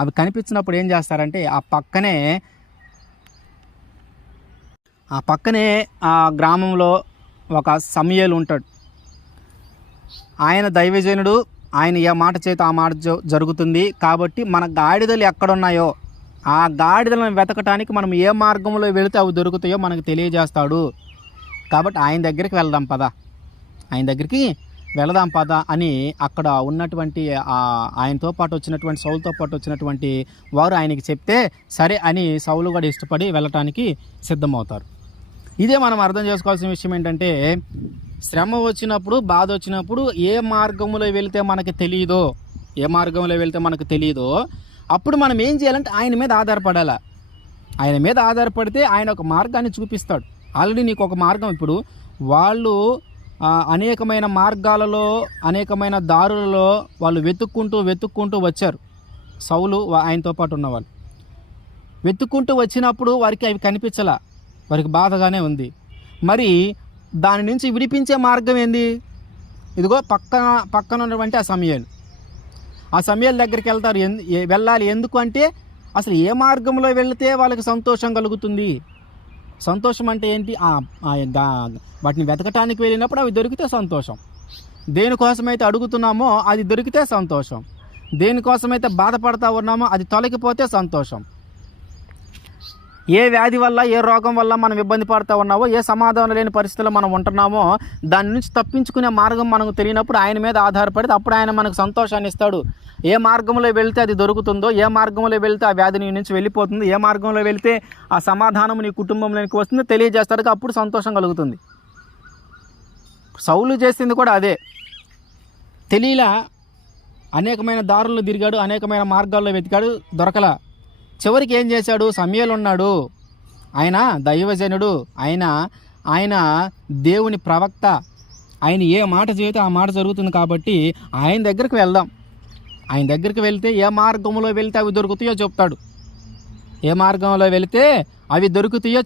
అవి కనిపించినప్పుడు ఏం చేస్తారంటే ఆ పక్కనే ఆ గ్రామంలో ఒక సమూయేలు ఉంటాడు. ఆయన దైవజనుడు, ఆయన ఏ మాట చేత ఆ మాట జరుగుతుంది. కాబట్టి మన గాడిదలు ఎక్కడున్నాయో ఆ గాడిదలను వెతకటానికి మనం ఏ మార్గంలో వెళితే అవి దొరుకుతాయో మనకు తెలియజేస్తాడు. కాబట్టి ఆయన దగ్గరికి వెళ్దాం పదా, ఆయన దగ్గరికి వెళదాం పద అని అక్కడ ఉన్నటువంటి ఆయనతో పాటు వచ్చినటువంటి సౌలుతో పాటు వచ్చినటువంటి వారు ఆయనకి చెప్తే సరే అని సౌలు కూడా ఇష్టపడి వెళ్ళటానికి సిద్ధమవుతారు. ఇదే మనం అర్థం చేసుకోవాల్సిన విషయం ఏంటంటే, శ్రమ వచ్చినప్పుడు, బాధ వచ్చినప్పుడు ఏ మార్గంలో వెళితే మనకు తెలియదో అప్పుడు మనం ఏం చేయాలంటే ఆయన మీద ఆధారపడాలి. ఆయన మీద ఆధారపడితే ఆయన ఒక మార్గాన్ని చూపిస్తాడు. ఆల్రెడీ నీకు ఒక మార్గం, ఇప్పుడు వాళ్ళు అనేకమైన మార్గాలలో, అనేకమైన దారులలో వాళ్ళు వెతుక్కుంటూ వచ్చారు. సౌలు ఆయనతో పాటు ఉన్నవాళ్ళు వెతుక్కుంటూ వచ్చినప్పుడు వారికి అవి కనిపించలా, వారికి బాధగానే ఉంది. మరి దాని నుంచి విడిపించే మార్గం ఏంది? ఇదిగో పక్కన ఉన్నటువంటి ఆ సమయాల దగ్గరికి వెళ్ళాలి. ఎందుకు అంటే అసలు ఏ మార్గంలో వెళితే వాళ్ళకి సంతోషం కలుగుతుంది. సంతోషం అంటే ఏంటి? వాటిని వెతకటానికి వెళ్ళినప్పుడు అవి దొరికితే సంతోషం. దేనికోసమైతే అడుగుతున్నామో అది దొరికితే సంతోషం. దేనికోసమైతే బాధపడతా ఉన్నామో అది తొలగిపోతే సంతోషం. ఏ వ్యాధి వల్ల, ఏ రోగం వల్ల మనం ఇబ్బంది పడుతూ ఉన్నామో, ఏ సమాధానం లేని పరిస్థితుల్లో మనం ఉంటున్నామో దాని నుంచి తప్పించుకునే మార్గం మనకు తెలియనప్పుడు ఆయన మీద ఆధారపడితే అప్పుడు ఆయన మనకు సంతోషాన్ని ఇస్తాడు. ఏ మార్గంలో వెళితే అది దొరుకుతుందో, ఏ మార్గంలో వెళితే ఆ వ్యాధి నీ నుంచి వెళ్ళిపోతుంది, ఏ మార్గంలో వెళితే ఆ సమాధానం నీ కుటుంబంలోకి వస్తుందో తెలియజేస్తాడు. అప్పుడు సంతోషం కలుగుతుంది. సౌలు చేసింది కూడా అదే. తెలియలా, అనేకమైన దారుల్లో తిరిగాడు, అనేకమైన మార్గాల్లో వెతికాడు, దొరకలా. చివరికి ఏం చేశాడు? సమూయేలు ఉన్నాడు, ఆయన దైవజనుడు, ఆయన దేవుని ప్రవక్త, ఆయన ఏ మాట చెబితే ఆ మాట జరుగుతుంది కాబట్టి ఆయన దగ్గరికి వెళ్దాం. ఆయన దగ్గరికి వెళ్తే ఏ మార్గంలో వెళ్తే అవి దొరుకుతాయో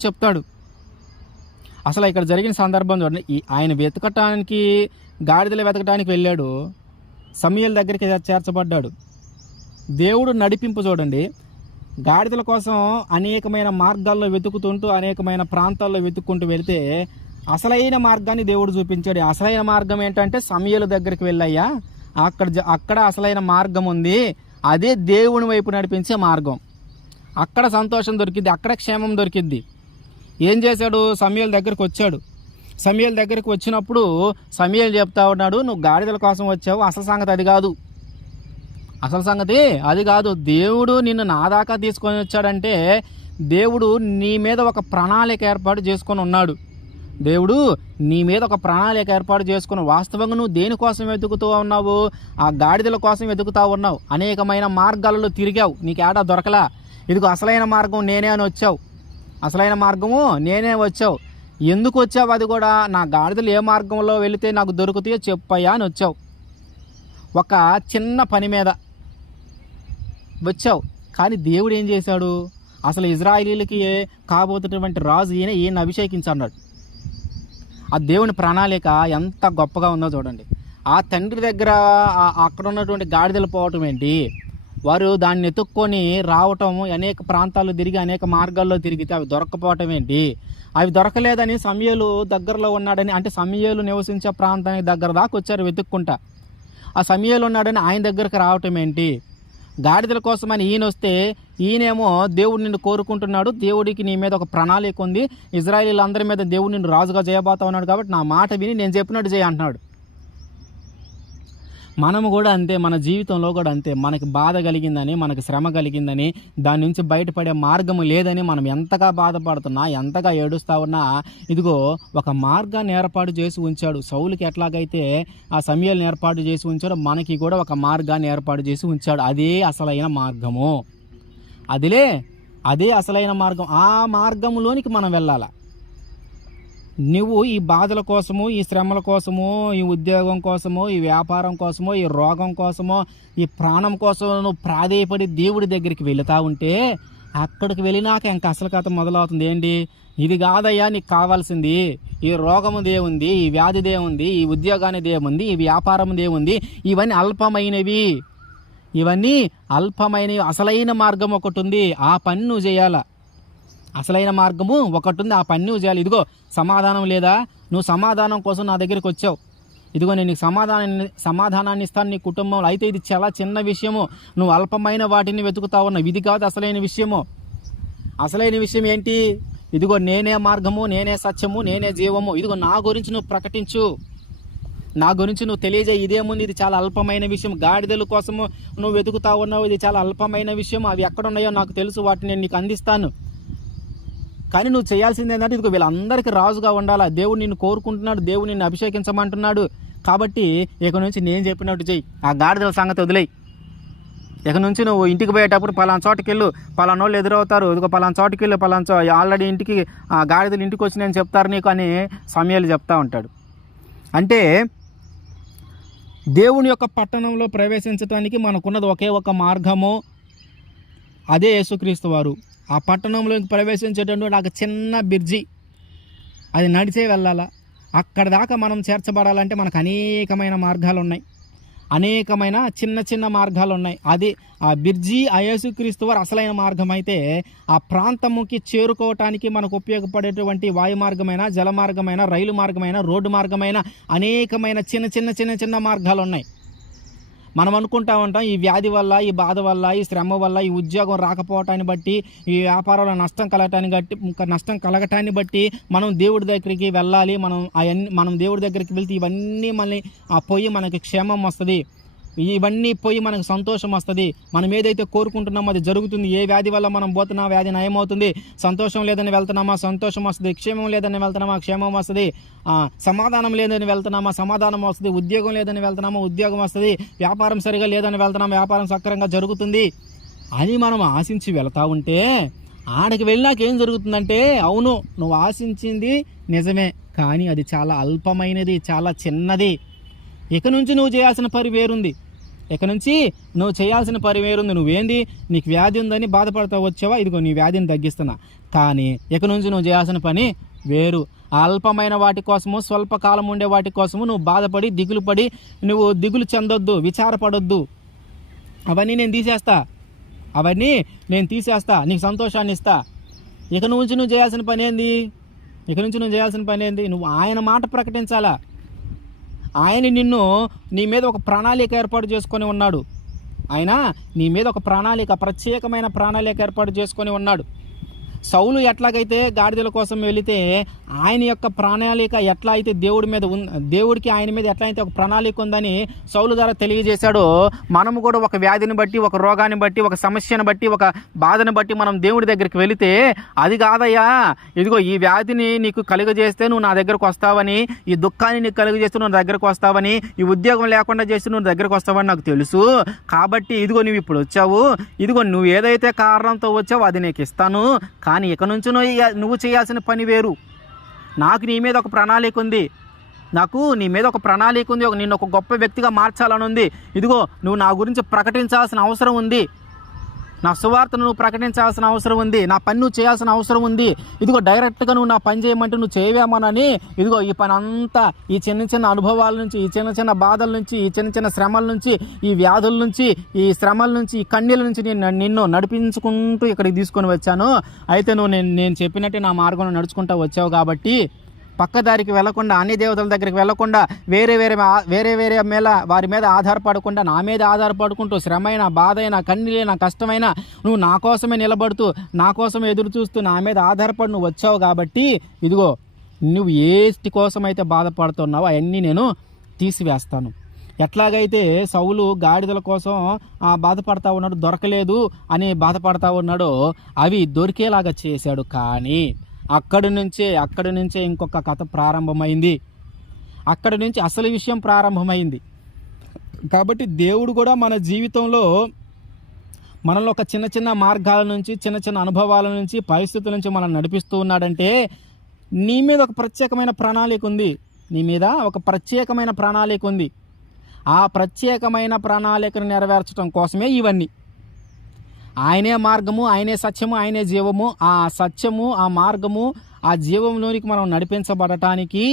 చెప్తాడు. అసలు ఇక్కడ జరిగిన సందర్భం చూడండి. ఆయన వెతకటానికి, గాడిదలు వెతకటానికి వెళ్ళాడు, సమూయేలు దగ్గరికి చేర్చబడ్డాడు. దేవుడు నడిపింపు చూడండి. గాడిదల కోసం అనేకమైన మార్గాల్లో వెతుకుతుంటూ, అనేకమైన ప్రాంతాల్లో వెతుక్కుంటూ వెళితే అసలైన మార్గాన్ని దేవుడు చూపించాడు. అసలైన మార్గం ఏంటంటే సమూయేలు దగ్గరికి వెళ్ళయ్యా, అక్కడ అసలైన మార్గం ఉంది, అదే దేవుని వైపు నడిపించే మార్గం. అక్కడ సంతోషం దొరికిద్ది, అక్కడ క్షేమం దొరికిద్ది. ఏం చేశాడు? సమూయేలు దగ్గరికి వచ్చాడు. సమూయేలు దగ్గరికి వచ్చినప్పుడు సమూయేలు చెప్తా ఉన్నాడు, నువ్వు గాడిదల కోసం వచ్చావు, అసలు సంగతి అది కాదు. దేవుడు నిన్ను నా దాకా తీసుకొని వచ్చాడంటే దేవుడు నీ మీద ఒక ప్రణాళిక ఏర్పాటు చేసుకొని ఉన్నాడు. వాస్తవంగా నువ్వు దేనికోసం వెతుకుతూ ఉన్నావు? ఆ గాడిదల కోసం వెతుకుతూ ఉన్నావు. అనేకమైన మార్గాలలో తిరిగావు, నీకు ఏడా దొరకలా. ఇదిగో అసలైన మార్గం నేనే అని వచ్చావు. ఎందుకు వచ్చావు? అది కూడా నా గాడిదలు ఏ మార్గంలో వెళితే నాకు దొరుకుతాయో చెప్పయ్యా అని వచ్చావు. ఒక చిన్న పని మీద వచ్చావు. కానీ దేవుడు ఏం చేశాడు? అసలు ఇజ్రాయేలీలకి కాబోతున్నటువంటి రాజు ఈయన అభిషేకించన్నాడు. ఆ దేవుని ప్రణాళిక ఎంత గొప్పగా ఉందో చూడండి. ఆ తండ్రి దగ్గర అక్కడ ఉన్నటువంటి గాడిదలు పోవటం ఏంటి, వారు దాన్ని ఎత్తుక్కొని రావటం, అనేక ప్రాంతాల్లో తిరిగి అనేక మార్గాల్లో తిరిగితే అవి దొరకపోవటం ఏంటి? అవి దొరకలేదని సమూయేలు దగ్గరలో ఉన్నాడని, అంటే సమూయేలు నివసించే ప్రాంతానికి దగ్గర దాకా వచ్చారు వెతుక్కుంటా. ఆ సమూయేలు ఉన్నాడని ఆయన దగ్గరకు రావటం ఏంటి? గాడిదల కోసమని ఈయన వస్తే ఈయనేమో దేవుడు నిన్ను కోరుకుంటున్నాడు, దేవుడికి నీ మీద ఒక ప్రణాళిక ఉంది, ఇజ్రాయేలీలందరి మీద దేవుడు నిన్ను రాజుగా చేయబోతా ఉన్నాడు, కాబట్టి నా మాట విని నేను చెప్పినట్టు చేయ అంటున్నాడు. మనము కూడా అంతే, మన జీవితంలో కూడా అంతే. మనకి బాధ కలిగిందని, మనకి శ్రమ కలిగిందని, దాని నుంచి బయటపడే మార్గం లేదని మనం ఎంతగా బాధపడుతున్నా, ఎంతగా ఏడుస్తా ఉన్నా, ఇదిగో ఒక మార్గాన్ని ఏర్పాటు చేసి ఉంచాడు. సౌలుకి ఎట్లాగైతే ఆ సమూయేలుని ఏర్పాటు చేసి ఉంచాడో మనకి కూడా ఒక మార్గాన్ని ఏర్పాటు చేసి ఉంచాడు. అదే అసలైన మార్గము, అదే అసలైన మార్గం. ఆ మార్గంలోనికి మనం వెళ్ళాల. నువ్వు ఈ బాధల కోసము, ఈ శ్రమల కోసము, ఈ ఉద్యోగం కోసము, ఈ వ్యాపారం కోసమో, ఈ రోగం కోసమో, ఈ ప్రాణం కోసమో నువ్వు ప్రాధేయపడి దేవుడి దగ్గరికి వెళుతూ ఉంటే అక్కడికి వెళ్ళినాక ఇంకా అసలు కథ మొదలవుతుంది. ఏంటి? ఇది కాదయ్యా నీకు కావాల్సింది, ఈ రోగముదేముంది, ఈ వ్యాధిదేముంది, ఈ ఉద్యోగానిదేముంది, ఈ వ్యాపారందేముంది, ఇవన్నీ అల్పమైనవి. అసలైన మార్గం ఒకటి ఉంది, ఆ పని నువ్వు చేయాలా. అసలైన మార్గము ఒకటి ఉంది, ఆ పని నువ్వు చేయాలి. ఇదిగో సమాధానం లేదా? నువ్వు సమాధానం కోసం నా దగ్గరికి వచ్చావు, ఇదిగో నేను నీకు సమాధానాన్ని ఇస్తాను నీ కుటుంబంలో. అయితే ఇది చాలా చిన్న విషయము, నువ్వు అల్పమైన వాటిని వెతుకుతా ఉన్నావు. ఇది కాదు అసలైన విషయము. అసలైన విషయం ఏంటి? ఇదిగో నేనే మార్గము, నేనే సత్యము, నేనే జీవము. ఇదిగో నా గురించి నువ్వు ప్రకటించు. నా గురించి నువ్వు తెలియజేయి, ఇదేముంది, ఇది చాలా అల్పమైన విషయం, గాడిదల కోసము నువ్వు వెతుకుతా ఉన్నావు, ఇది చాలా అల్పమైన విషయం, అవి ఎక్కడున్నాయో నాకు తెలుసు, వాటిని నేను నీకు అందిస్తాను. కానీ నువ్వు చేయాల్సింది ఏంటంటే, ఇదిగో వీళ్ళందరికీ రాజుగా ఉండాలా, దేవుడు నిన్ను కోరుకుంటున్నాడు, దేవుడు నిన్ను అభిషేకించమంటున్నాడు. కాబట్టి ఇక నుంచి నేను చెప్పినట్టు చెయ్యి, ఆ గాడిదల సంగతి వదిలేయి. ఇక నుంచి నువ్వు ఇంటికి పోయేటప్పుడు పలానా చోటుకి వెళ్ళు, పలానా వాళ్ళు ఎదురవుతారు, ఇదిగో పలానా చోటుకి వెళ్ళు, పలానా ఆల్రెడీ ఇంటికి గాడిదలు ఇంటికి వచ్చి నేను చెప్తారు నీకు అని సమయాలు చెప్తా ఉంటాడు. అంటే దేవుని యొక్క పట్టణంలో ప్రవేశించడానికి మనకున్నది ఒకే ఒక మార్గము, అదే యేసుక్రీస్తు వారు. ఆ పట్టణంలోకి ప్రవేశించేటప్పుడు నాకు చిన్న బిర్జి, అది నడిచే వెళ్ళాలా. అక్కడ దాకా మనం చేర్చబడాలంటే మనకు అనేకమైన మార్గాలు ఉన్నాయి, అనేకమైన చిన్న చిన్న మార్గాలు ఉన్నాయి. అది ఆ బిర్జి ఆ యేసుక్రీస్తు వారు అసలైన మార్గం అయితే, ఆ ప్రాంతముకి చేరుకోవటానికి మనకు ఉపయోగపడేటువంటి వాయు మార్గమైన, జల మార్గమైన, రైలు మార్గమైన, రోడ్డు మార్గమైన అనేకమైన చిన్న చిన్న చిన్న చిన్న మార్గాలు ఉన్నాయి. మనం అనుకుంటా ఉంటాం ఈ వ్యాధి వల్ల, ఈ బాధ వల్ల, ఈ శ్రమ వల్ల, ఈ ఉద్యోగం రాకపోవటాన్ని బట్టి, ఈ వ్యాపారంలో నష్టం కలగటాన్ని బట్టి మనం దేవుడి దగ్గరికి వెళ్ళాలి, మనం దేవుడి దగ్గరికి వెళ్తే ఇవన్నీ మళ్ళీ పోయి మనకి క్షేమం వస్తుంది, ఇవన్నీ పోయి మనకు సంతోషం వస్తుంది, మనం ఏదైతే కోరుకుంటున్నామో అది జరుగుతుంది. ఏ వ్యాధి వల్ల మనం పోతున్నా వ్యాధి నయమవుతుంది, సంతోషం లేదని వెళ్తున్నామా సంతోషం వస్తుంది, క్షేమం లేదని వెళ్తున్నామా క్షేమం వస్తుంది, సమాధానం లేదని వెళ్తున్నామా సమాధానం వస్తుంది, ఉద్యోగం లేదని వెళ్తున్నామా ఉద్యోగం వస్తుంది, వ్యాపారం సరిగా లేదని వెళ్తున్నామా వ్యాపారం సక్రమంగా జరుగుతుంది అని మనం ఆశించి వెళ్తూ ఉంటే, ఆడికి వెళ్ళినాక ఏం జరుగుతుందంటే, అవును నువ్వు ఆశించింది నిజమే, కానీ అది చాలా అల్పమైనది, చాలా చిన్నది. ఇక నుంచి నువ్వు చేయాల్సిన పని వేరుంది, ఇక నుంచి నువ్వు చేయాల్సిన పని వేరుంది. నువ్వేంది, నీకు వ్యాధి ఉందని బాధపడతా వచ్చావా, ఇదిగో నీ వ్యాధిని తగ్గిస్తున్నా. కానీ ఇక నుంచి నువ్వు చేయాల్సిన పని వేరు. అల్పమైన వాటి కోసము, స్వల్పకాలం ఉండే వాటి కోసము నువ్వు బాధపడి దిగులు పడి నువ్వు దిగులు చెందొద్దు, విచారపడొద్దు. అవన్నీ నేను తీసేస్తా, నీకు సంతోషాన్ని ఇస్తా. ఇక నుంచి నువ్వు చేయాల్సిన పని ఏంది, నువ్వు ఆయన మాట ప్రకటించాలా. ఆయన నీ మీద ఒక ప్రణాళిక ఏర్పాటు చేసుకొని ఉన్నాడు. ఆయన నీ మీద ఒక ప్రత్యేకమైన ప్రణాళిక ఏర్పాటు చేసుకొని ఉన్నాడు. సౌలు ఎట్లాగైతే గాడిదల కోసం వెళితే ఆయన యొక్క ప్రణాళిక ఎట్లా అయితే దేవుడికి ఆయన మీద ఎట్లా అయితే ఒక ప్రణాళిక ఉందని సౌలు ద్వారా తెలియజేశాడో, మనము కూడా ఒక వ్యాధిని బట్టి, ఒక రోగాన్ని బట్టి, ఒక సమస్యను బట్టి, ఒక బాధను బట్టి మనం దేవుడి దగ్గరికి వెళితే, అది కాదయ్యా, ఇదిగో ఈ వ్యాధిని నీకు కలుగజేస్తే నువ్వు నా దగ్గరకు వస్తావని, ఈ దుఃఖాన్ని నీకు కలుగజేస్తే నువ్వు నా దగ్గరకు వస్తావని, ఈ ఉద్యోగం లేకుండా చేస్తే నువ్వు దగ్గరకు వస్తావని నాకు తెలుసు. కాబట్టి ఇదిగో నువ్వు ఇప్పుడు వచ్చావు, ఇదిగో నువ్వు ఏదైతే కారణంతో వచ్చావో అది నీకు ఇస్తాను. కానీ ఇక నుంచి నువ్వు చేయాల్సిన పని వేరు. నాకు నీ మీద ఒక ప్రణాళిక ఉంది, నిన్ను ఒక గొప్ప వ్యక్తిగా మార్చాలని ఉంది. ఇదిగో నువ్వు నా గురించి ప్రకటించాల్సిన అవసరం ఉంది, నా సువార్తను నువ్వు ప్రకటించాల్సిన అవసరం ఉంది, నా పని నువ్వు చేయాల్సిన అవసరం ఉంది. ఇదిగో డైరెక్ట్గా నువ్వు నా పని చేయమంటే నువ్వు చేయవేమోనని, ఇదిగో ఈ పని అంతా ఈ చిన్న చిన్న అనుభవాల నుంచి, ఈ చిన్న చిన్న బాధల నుంచి, ఈ చిన్న చిన్న శ్రమల నుంచి, ఈ వ్యాధుల నుంచి, ఈ శ్రమల నుంచి, ఈ కన్నీల నుంచి నిన్ను నడిపించుకుంటూ ఇక్కడికి తీసుకొని వచ్చాను. అయితే నువ్వు నేను చెప్పినట్టే నా మార్గంలో నడుచుకుంటూ వచ్చావు కాబట్టి పక్కదారికి వెళ్లకుండా, అన్ని దేవతల దగ్గరికి వెళ్లకుండా, వేరే వారి మీద ఆధారపడకుండా నా మీద ఆధారపడుకుంటూ, శ్రమైనా, బాధైనా, కన్నీలైనా, కష్టమైనా నువ్వు నా కోసమే నిలబడుతూ, నా కోసమే ఎదురు చూస్తూ, నా మీద ఆధారపడి నువ్వు వచ్చావు కాబట్టి, ఇదిగో నువ్వు ఏటి కోసం అయితే బాధపడుతున్నావో అవన్నీ నేను తీసివేస్తాను. ఎట్లాగైతే సౌలు గాడిదల కోసం బాధపడతా ఉన్నాడు, దొరకలేదు అని బాధపడతా ఉన్నాడో అవి దొరికేలాగా చేశాడు. కానీ అక్కడి నుంచే ఇంకొక కథ ప్రారంభమైంది, అక్కడి నుంచి అసలు విషయం ప్రారంభమైంది. కాబట్టి దేవుడు కూడా మన జీవితంలో మనలో ఒక చిన్న చిన్న మార్గాల నుంచి, చిన్న చిన్న అనుభవాల నుంచి, పరిస్థితుల నుంచి మనం నడిపిస్తూ ఉన్నాడంటే, నీ మీద ఒక ప్రత్యేకమైన ప్రణాళిక ఉంది. ఆ ప్రత్యేకమైన ప్రణాళికను నెరవేర్చడం కోసమే ఇవన్నీ. ఆయనే మార్గము, ఆయనే సత్యము, ఆయనే జీవము. ఆ సత్యము, ఆ మార్గము, ఆ జీవంలోనికి మనం నడిపించబడటానికి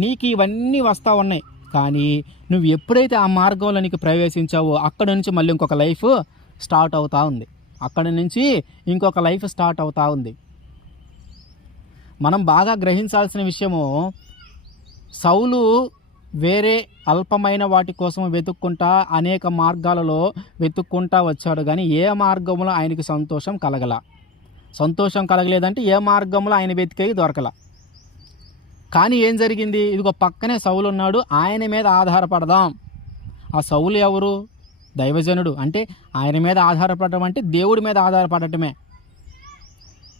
నీకు ఇవన్నీ వస్తూ ఉన్నాయి. కానీ నువ్వు ఎప్పుడైతే ఆ మార్గంలోనికి ప్రవేశించావో అక్కడి నుంచి మళ్ళీ ఇంకొక లైఫ్ స్టార్ట్ అవుతూ ఉంది. మనం బాగా గ్రహించాల్సిన విషయము, సౌలు వేరే అల్పమైన వాటి కోసం వెతుక్కుంటా అనేక మార్గాలలో వెతుక్కుంటా వచ్చాడు. కానీ ఏ మార్గంలో ఆయనకి సంతోషం కలగలేదంటే ఏ మార్గంలో ఆయన వెతికేది దొరకల. కానీ ఏం జరిగింది? ఇదిగో పక్కనే సౌలు ఉన్నాడు, ఆయన మీద ఆధారపడదాం. ఆ సౌలు ఎవరు? దైవజనుడు. అంటే ఆయన మీద ఆధారపడటం అంటే దేవుడి మీద ఆధారపడటమే.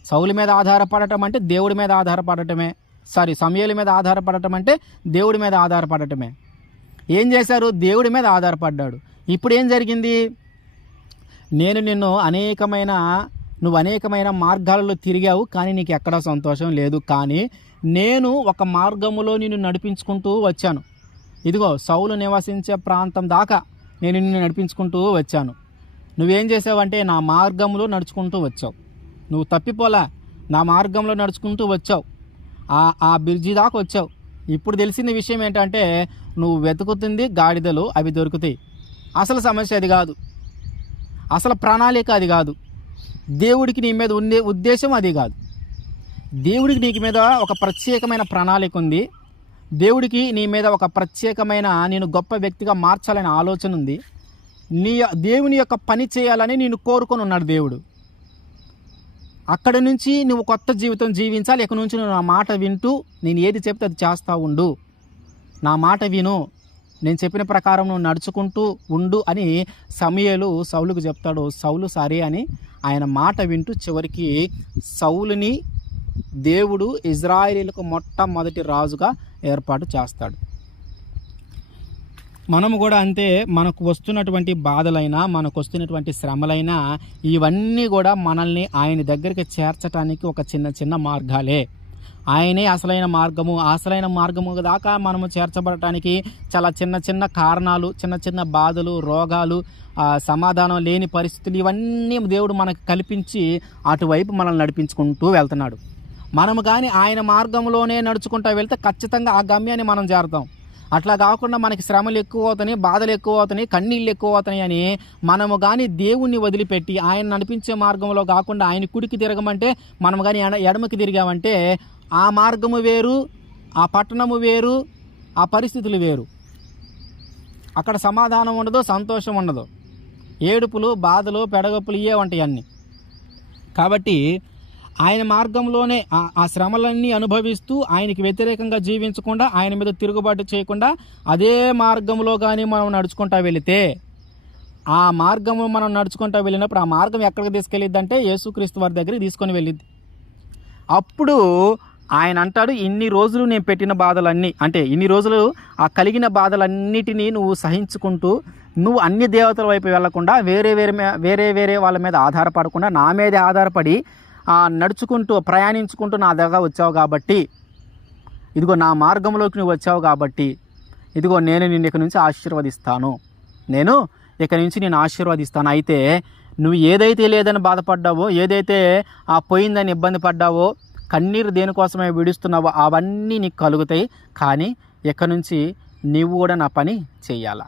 సౌలు మీద ఆధారపడటం అంటే దేవుడి మీద ఆధారపడటమే. సమూయేలు మీద ఆధారపడటం అంటే దేవుడి మీద ఆధారపడటమే. ఏం చేశారు? దేవుడి మీద ఆధారపడ్డాడు. ఇప్పుడు ఏం జరిగింది? నువ్వు అనేకమైన మార్గాలలో తిరిగావు, కానీ నీకు ఎక్కడా సంతోషం లేదు. కానీ నేను ఒక మార్గములో నిన్ను నడిపించుకుంటూ వచ్చాను. ఇదిగో సౌలు నివసించే ప్రాంతం దాకా నేను నిన్ను నడిపించుకుంటూ వచ్చాను. నువ్వేం చేసావంటే నా మార్గంలో నడుచుకుంటూ వచ్చావు. నువ్వు తప్పిపోలా, నా మార్గంలో నడుచుకుంటూ వచ్చావు, ఆ బ్రిడ్జి దాకా వచ్చావు. ఇప్పుడు తెలిసిన విషయం ఏంటంటే నువ్వు వెతుకుతుంది గాడిదలు, అవి దొరుకుతాయి. అసలు సమస్య అది కాదు, అసలు ప్రణాళిక అది కాదు, దేవుడికి నీ మీద ఉండే ఉద్దేశం అది కాదు. దేవుడికి నీకు మీద ఒక ప్రత్యేకమైన ప్రణాళిక ఉంది. దేవుడికి నీ మీద ఒక ప్రత్యేకమైన నేను గొప్ప వ్యక్తిగా మార్చాలనే ఆలోచన ఉంది. దేవుని యొక్క పని చేయాలని నేను కోరుకొని ఉన్నాడు దేవుడు. అక్కడి నుంచి నువ్వు కొత్త జీవితం జీవించాలి. ఇక నుంచి నువ్వు నా మాట వింటూ నేను ఏది చెప్తే అది చేస్తూ ఉండు, నా మాట విను, నేను చెప్పిన ప్రకారం నువ్వు నడుచుకుంటూ ఉండు అని సమూయేలు సౌలుకు చెప్తాడు. సౌలు సరే అని ఆయన మాట వింటూ చివరికి సౌలుని దేవుడు ఇజ్రాయేలీలకు మొట్టమొదటి రాజుగా ఏర్పాటు చేస్తాడు. మనము కూడా అంతే. మనకు వస్తున్నటువంటి బాధలైనా, మనకు వస్తున్నటువంటి శ్రమలైనా, ఇవన్నీ కూడా మనల్ని ఆయన దగ్గరికి చేర్చడానికి ఒక చిన్న చిన్న మార్గాలే. ఆయనే అసలైన మార్గము. అసలైన మార్గము దాకా మనము చేర్చబడటానికి చాలా చిన్న చిన్న కారణాలు, చిన్న చిన్న బాధలు, రోగాలు, సమాధానం లేని పరిస్థితులు, ఇవన్నీ దేవుడు మనకు కల్పించి అటువైపు మనల్ని నడిపించుకుంటూ వెళ్తున్నాడు. మనము కానీ ఆయన మార్గంలోనే నడుచుకుంటూ వెళ్తే ఖచ్చితంగా ఆ గమ్యాన్ని మనం చేరుతాం. అట్లా కాకుండా మనకి శ్రమలు ఎక్కువ అవుతాయి, బాధలు ఎక్కువ అవుతాయి, కన్నీళ్ళు ఎక్కువ అవుతాయి అని మనము కానీ దేవుణ్ణి వదిలిపెట్టి ఆయన నడిపించే మార్గంలో కాకుండా ఆయన కుడికి తిరగమంటే మనము కానీ ఎడమకి తిరిగామంటే ఆ మార్గము వేరు, ఆ పట్టణము వేరు, ఆ పరిస్థితులు వేరు. అక్కడ సమాధానం ఉండదు, సంతోషం ఉండదు, ఏడుపులు, బాధలు, పెడగొప్పులు ఇవే ఉంటాయి అన్నీ. కాబట్టి ఆయన మార్గంలోనే ఆ శ్రమలన్నీ అనుభవిస్తూ ఆయనకి వ్యతిరేకంగా జీవించకుండా, ఆయన మీద తిరుగుబాటు చేయకుండా అదే మార్గంలో కానీ మనం నడుచుకుంటూ వెళితే, ఆ మార్గము మనం నడుచుకుంటూ వెళ్ళినప్పుడు ఆ మార్గం ఎక్కడికి తీసుకెళ్ళిద్ది అంటే యేసుక్రీస్తు వారి దగ్గరికి తీసుకొని వెళ్ళిద్ది. అప్పుడు ఆయన అంటాడు, ఇన్ని రోజులు నేను పెట్టిన బాధలన్నీ, అంటే ఇన్ని రోజులు ఆ కలిగిన బాధలన్నిటినీ నువ్వు సహించుకుంటూ, నువ్వు అన్ని దేవతల వైపు వెళ్లకుండా వేరే వాళ్ళ మీద ఆధారపడకుండా నా మీదే ఆధారపడి నడుచుకుంటూ ప్రయాణించుకుంటూ నా దగ్గర వచ్చావు కాబట్టి, ఇదిగో నా మార్గంలోకి నువ్వు వచ్చావు కాబట్టి, ఇదిగో నేను నిన్ను ఇక నుంచి ఆశీర్వదిస్తాను, నేను ఆశీర్వదిస్తాను. అయితే నువ్వు ఏదైతే లేదని బాధపడ్డావో, ఏదైతే పోయిందని ఇబ్బంది పడ్డావో, కన్నీరు దేనికోసమే విడుస్తున్నావో అవన్నీ నీకు కలుగుతాయి. కానీ ఇక నుంచి నీవు కూడా నా పని చెయ్యాలా.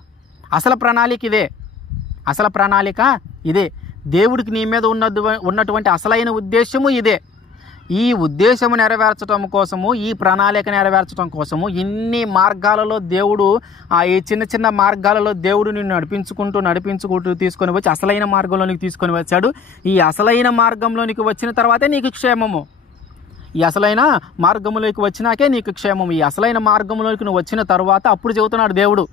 అసలు ప్రణాళిక ఇదే. దేవుడికి నీ మీద ఉన్నటువంటి అసలైన ఉద్దేశము ఇదే. ఈ ఉద్దేశము నెరవేర్చడం కోసము, ఈ ప్రణాళిక నెరవేర్చడం కోసము ఇన్ని మార్గాలలో దేవుడు, ఈ చిన్న చిన్న మార్గాలలో దేవుడు నిన్ను నడిపించుకుంటూ తీసుకొని వచ్చి అసలైన మార్గంలోనికి తీసుకొని వచ్చాడు. ఈ అసలైన మార్గంలోనికి వచ్చిన తర్వాతే నీకు క్షేమము. ఈ అసలైన మార్గంలోకి వచ్చినాకే నీకు క్షేమము. ఈ అసలైన మార్గంలోకి నువ్వు వచ్చిన తర్వాత అప్పుడు చెబుతున్నాడు దేవుడు,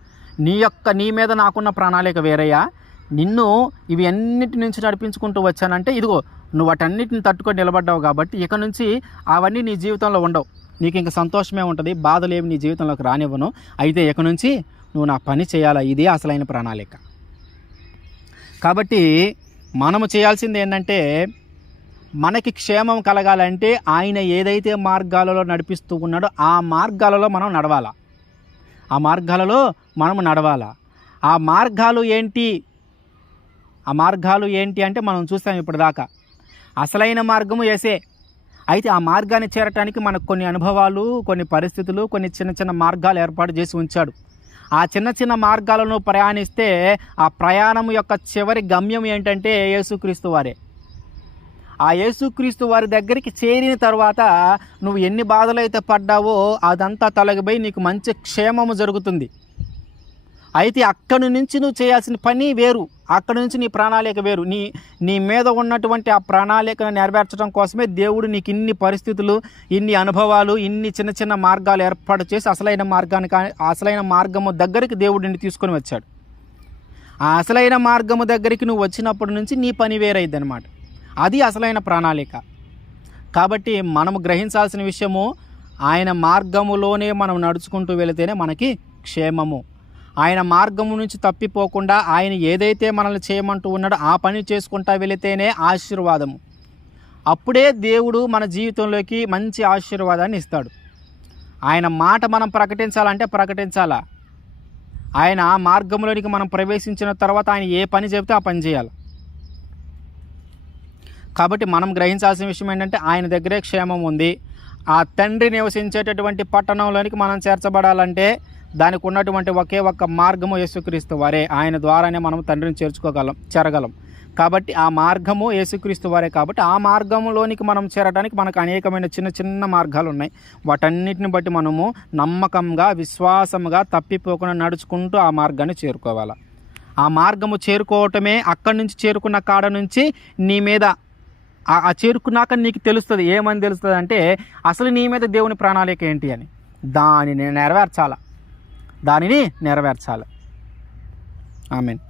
నీ మీద నాకున్న ప్రణాళిక వేరయ్యా, నిన్ను ఇవి అన్నిటి నుంచి నడిపించుకుంటూ వచ్చానంటే ఇదిగో నువ్వు వాటన్నిటిని తట్టుకొని నిలబడ్డావు కాబట్టి ఇక నుంచి అవన్నీ నీ జీవితంలో ఉండవు. నీకు ఇంకా సంతోషమే ఉంటుంది, బాధలేమి నీ జీవితంలోకి రానివ్వను. అయితే ఇక నుంచి నువ్వు నా పని చేయాలా, ఇదే అసలైన ప్రణాళిక. కాబట్టి మనము చేయాల్సింది ఏంటంటే, మనకి క్షేమం కలగాలంటే ఆయన ఏదైతే మార్గాలలో నడిపిస్తూ ఉన్నాడో ఆ మార్గాలలో మనం నడవాలా. ఆ మార్గాలు ఏంటి అంటే మనం చూస్తాం ఇప్పటిదాకా. అసలైన మార్గము యేసే. అయితే ఆ మార్గాన్ని చేరటానికి మనకు కొన్ని అనుభవాలు, కొన్ని పరిస్థితులు, కొన్ని చిన్న చిన్న మార్గాలు ఏర్పాటు చేసి ఉంచాడు. ఆ చిన్న చిన్న మార్గాలను ప్రయాణిస్తే ఆ ప్రయాణం యొక్క చివరి గమ్యం ఏంటంటే యేసుక్రీస్తు వారే. ఆ యేసుక్రీస్తు వారి దగ్గరికి చేరిన తర్వాత నువ్వు ఎన్ని బాధలు అయితే పడ్డావో అదంతా తొలగిపోయి నీకు మంచి క్షేమము జరుగుతుంది. అయితే అక్కడి నుంచి నువ్వు చేయాల్సిన పని వేరు, అక్కడి నుంచి నీ ప్రణాళిక వేరు. నీ మీద ఉన్నటువంటి ఆ ప్రణాళికను నెరవేర్చడం కోసమే దేవుడు నీకు ఇన్ని పరిస్థితులు, ఇన్ని అనుభవాలు, ఇన్ని చిన్న చిన్న మార్గాలు ఏర్పాటు చేసి అసలైన మార్గము దగ్గరికి దేవుడు నిన్ను తీసుకొని వచ్చాడు. ఆ అసలైన మార్గము దగ్గరికి నువ్వు వచ్చినప్పటి నుంచి నీ పని వేరైంది అనమాట. అది అసలైన ప్రణాళిక. కాబట్టి మనము గ్రహించాల్సిన విషయము, ఆయన మార్గములోనే మనం నడుచుకుంటూ వెళితేనే మనకి క్షేమము. ఆయన మార్గము నుంచి తప్పిపోకుండా ఆయన ఏదైతే మనల్ని చేయమంటూ ఉన్నాడో ఆ పని చేసుకుంటా వెళితేనే ఆశీర్వాదము. అప్పుడే దేవుడు మన జీవితంలోకి మంచి ఆశీర్వాదాన్ని ఇస్తాడు. ఆయన మాట మనం ప్రకటించాలంటే ప్రకటించాలా. ఆయన ఆ మార్గంలోనికి మనం ప్రవేశించిన తర్వాత ఆయన ఏ పని చెబితే ఆ పని చేయాలి. కాబట్టి మనం గ్రహించాల్సిన విషయం ఏంటంటే ఆయన దగ్గరే క్షేమం ఉంది. ఆ తండ్రి నివసించేటటువంటి పట్టణంలోనికి మనం చేర్చబడాలంటే దానికి ఉన్నటువంటి ఒకే ఒక్క మార్గము యేసుక్రీస్తు వారే. ఆయన ద్వారానే మనం తండ్రిని చేరగలం. కాబట్టి ఆ మార్గము యేసుక్రీస్తు వారే. కాబట్టి ఆ మార్గంలోనికి మనం చేరడానికి మనకు అనేకమైన చిన్న చిన్న మార్గాలు ఉన్నాయి. వాటన్నిటిని బట్టి మనము నమ్మకంగా, విశ్వాసంగా, తప్పిపోకుండా నడుచుకుంటూ ఆ మార్గాన్ని చేరుకోవాలి. ఆ మార్గము చేరుకోవటమే, అక్కడి నుంచి చేరుకున్న కాడ నుంచి నీ మీద ఆ చేరుకున్నాక నీకు తెలుస్తుంది. ఏమని తెలుస్తుంది అంటే అసలు నీ మీద దేవుని ప్రణాళిక ఏంటి అని. దానిని నెరవేర్చాలి. ఆమేన్.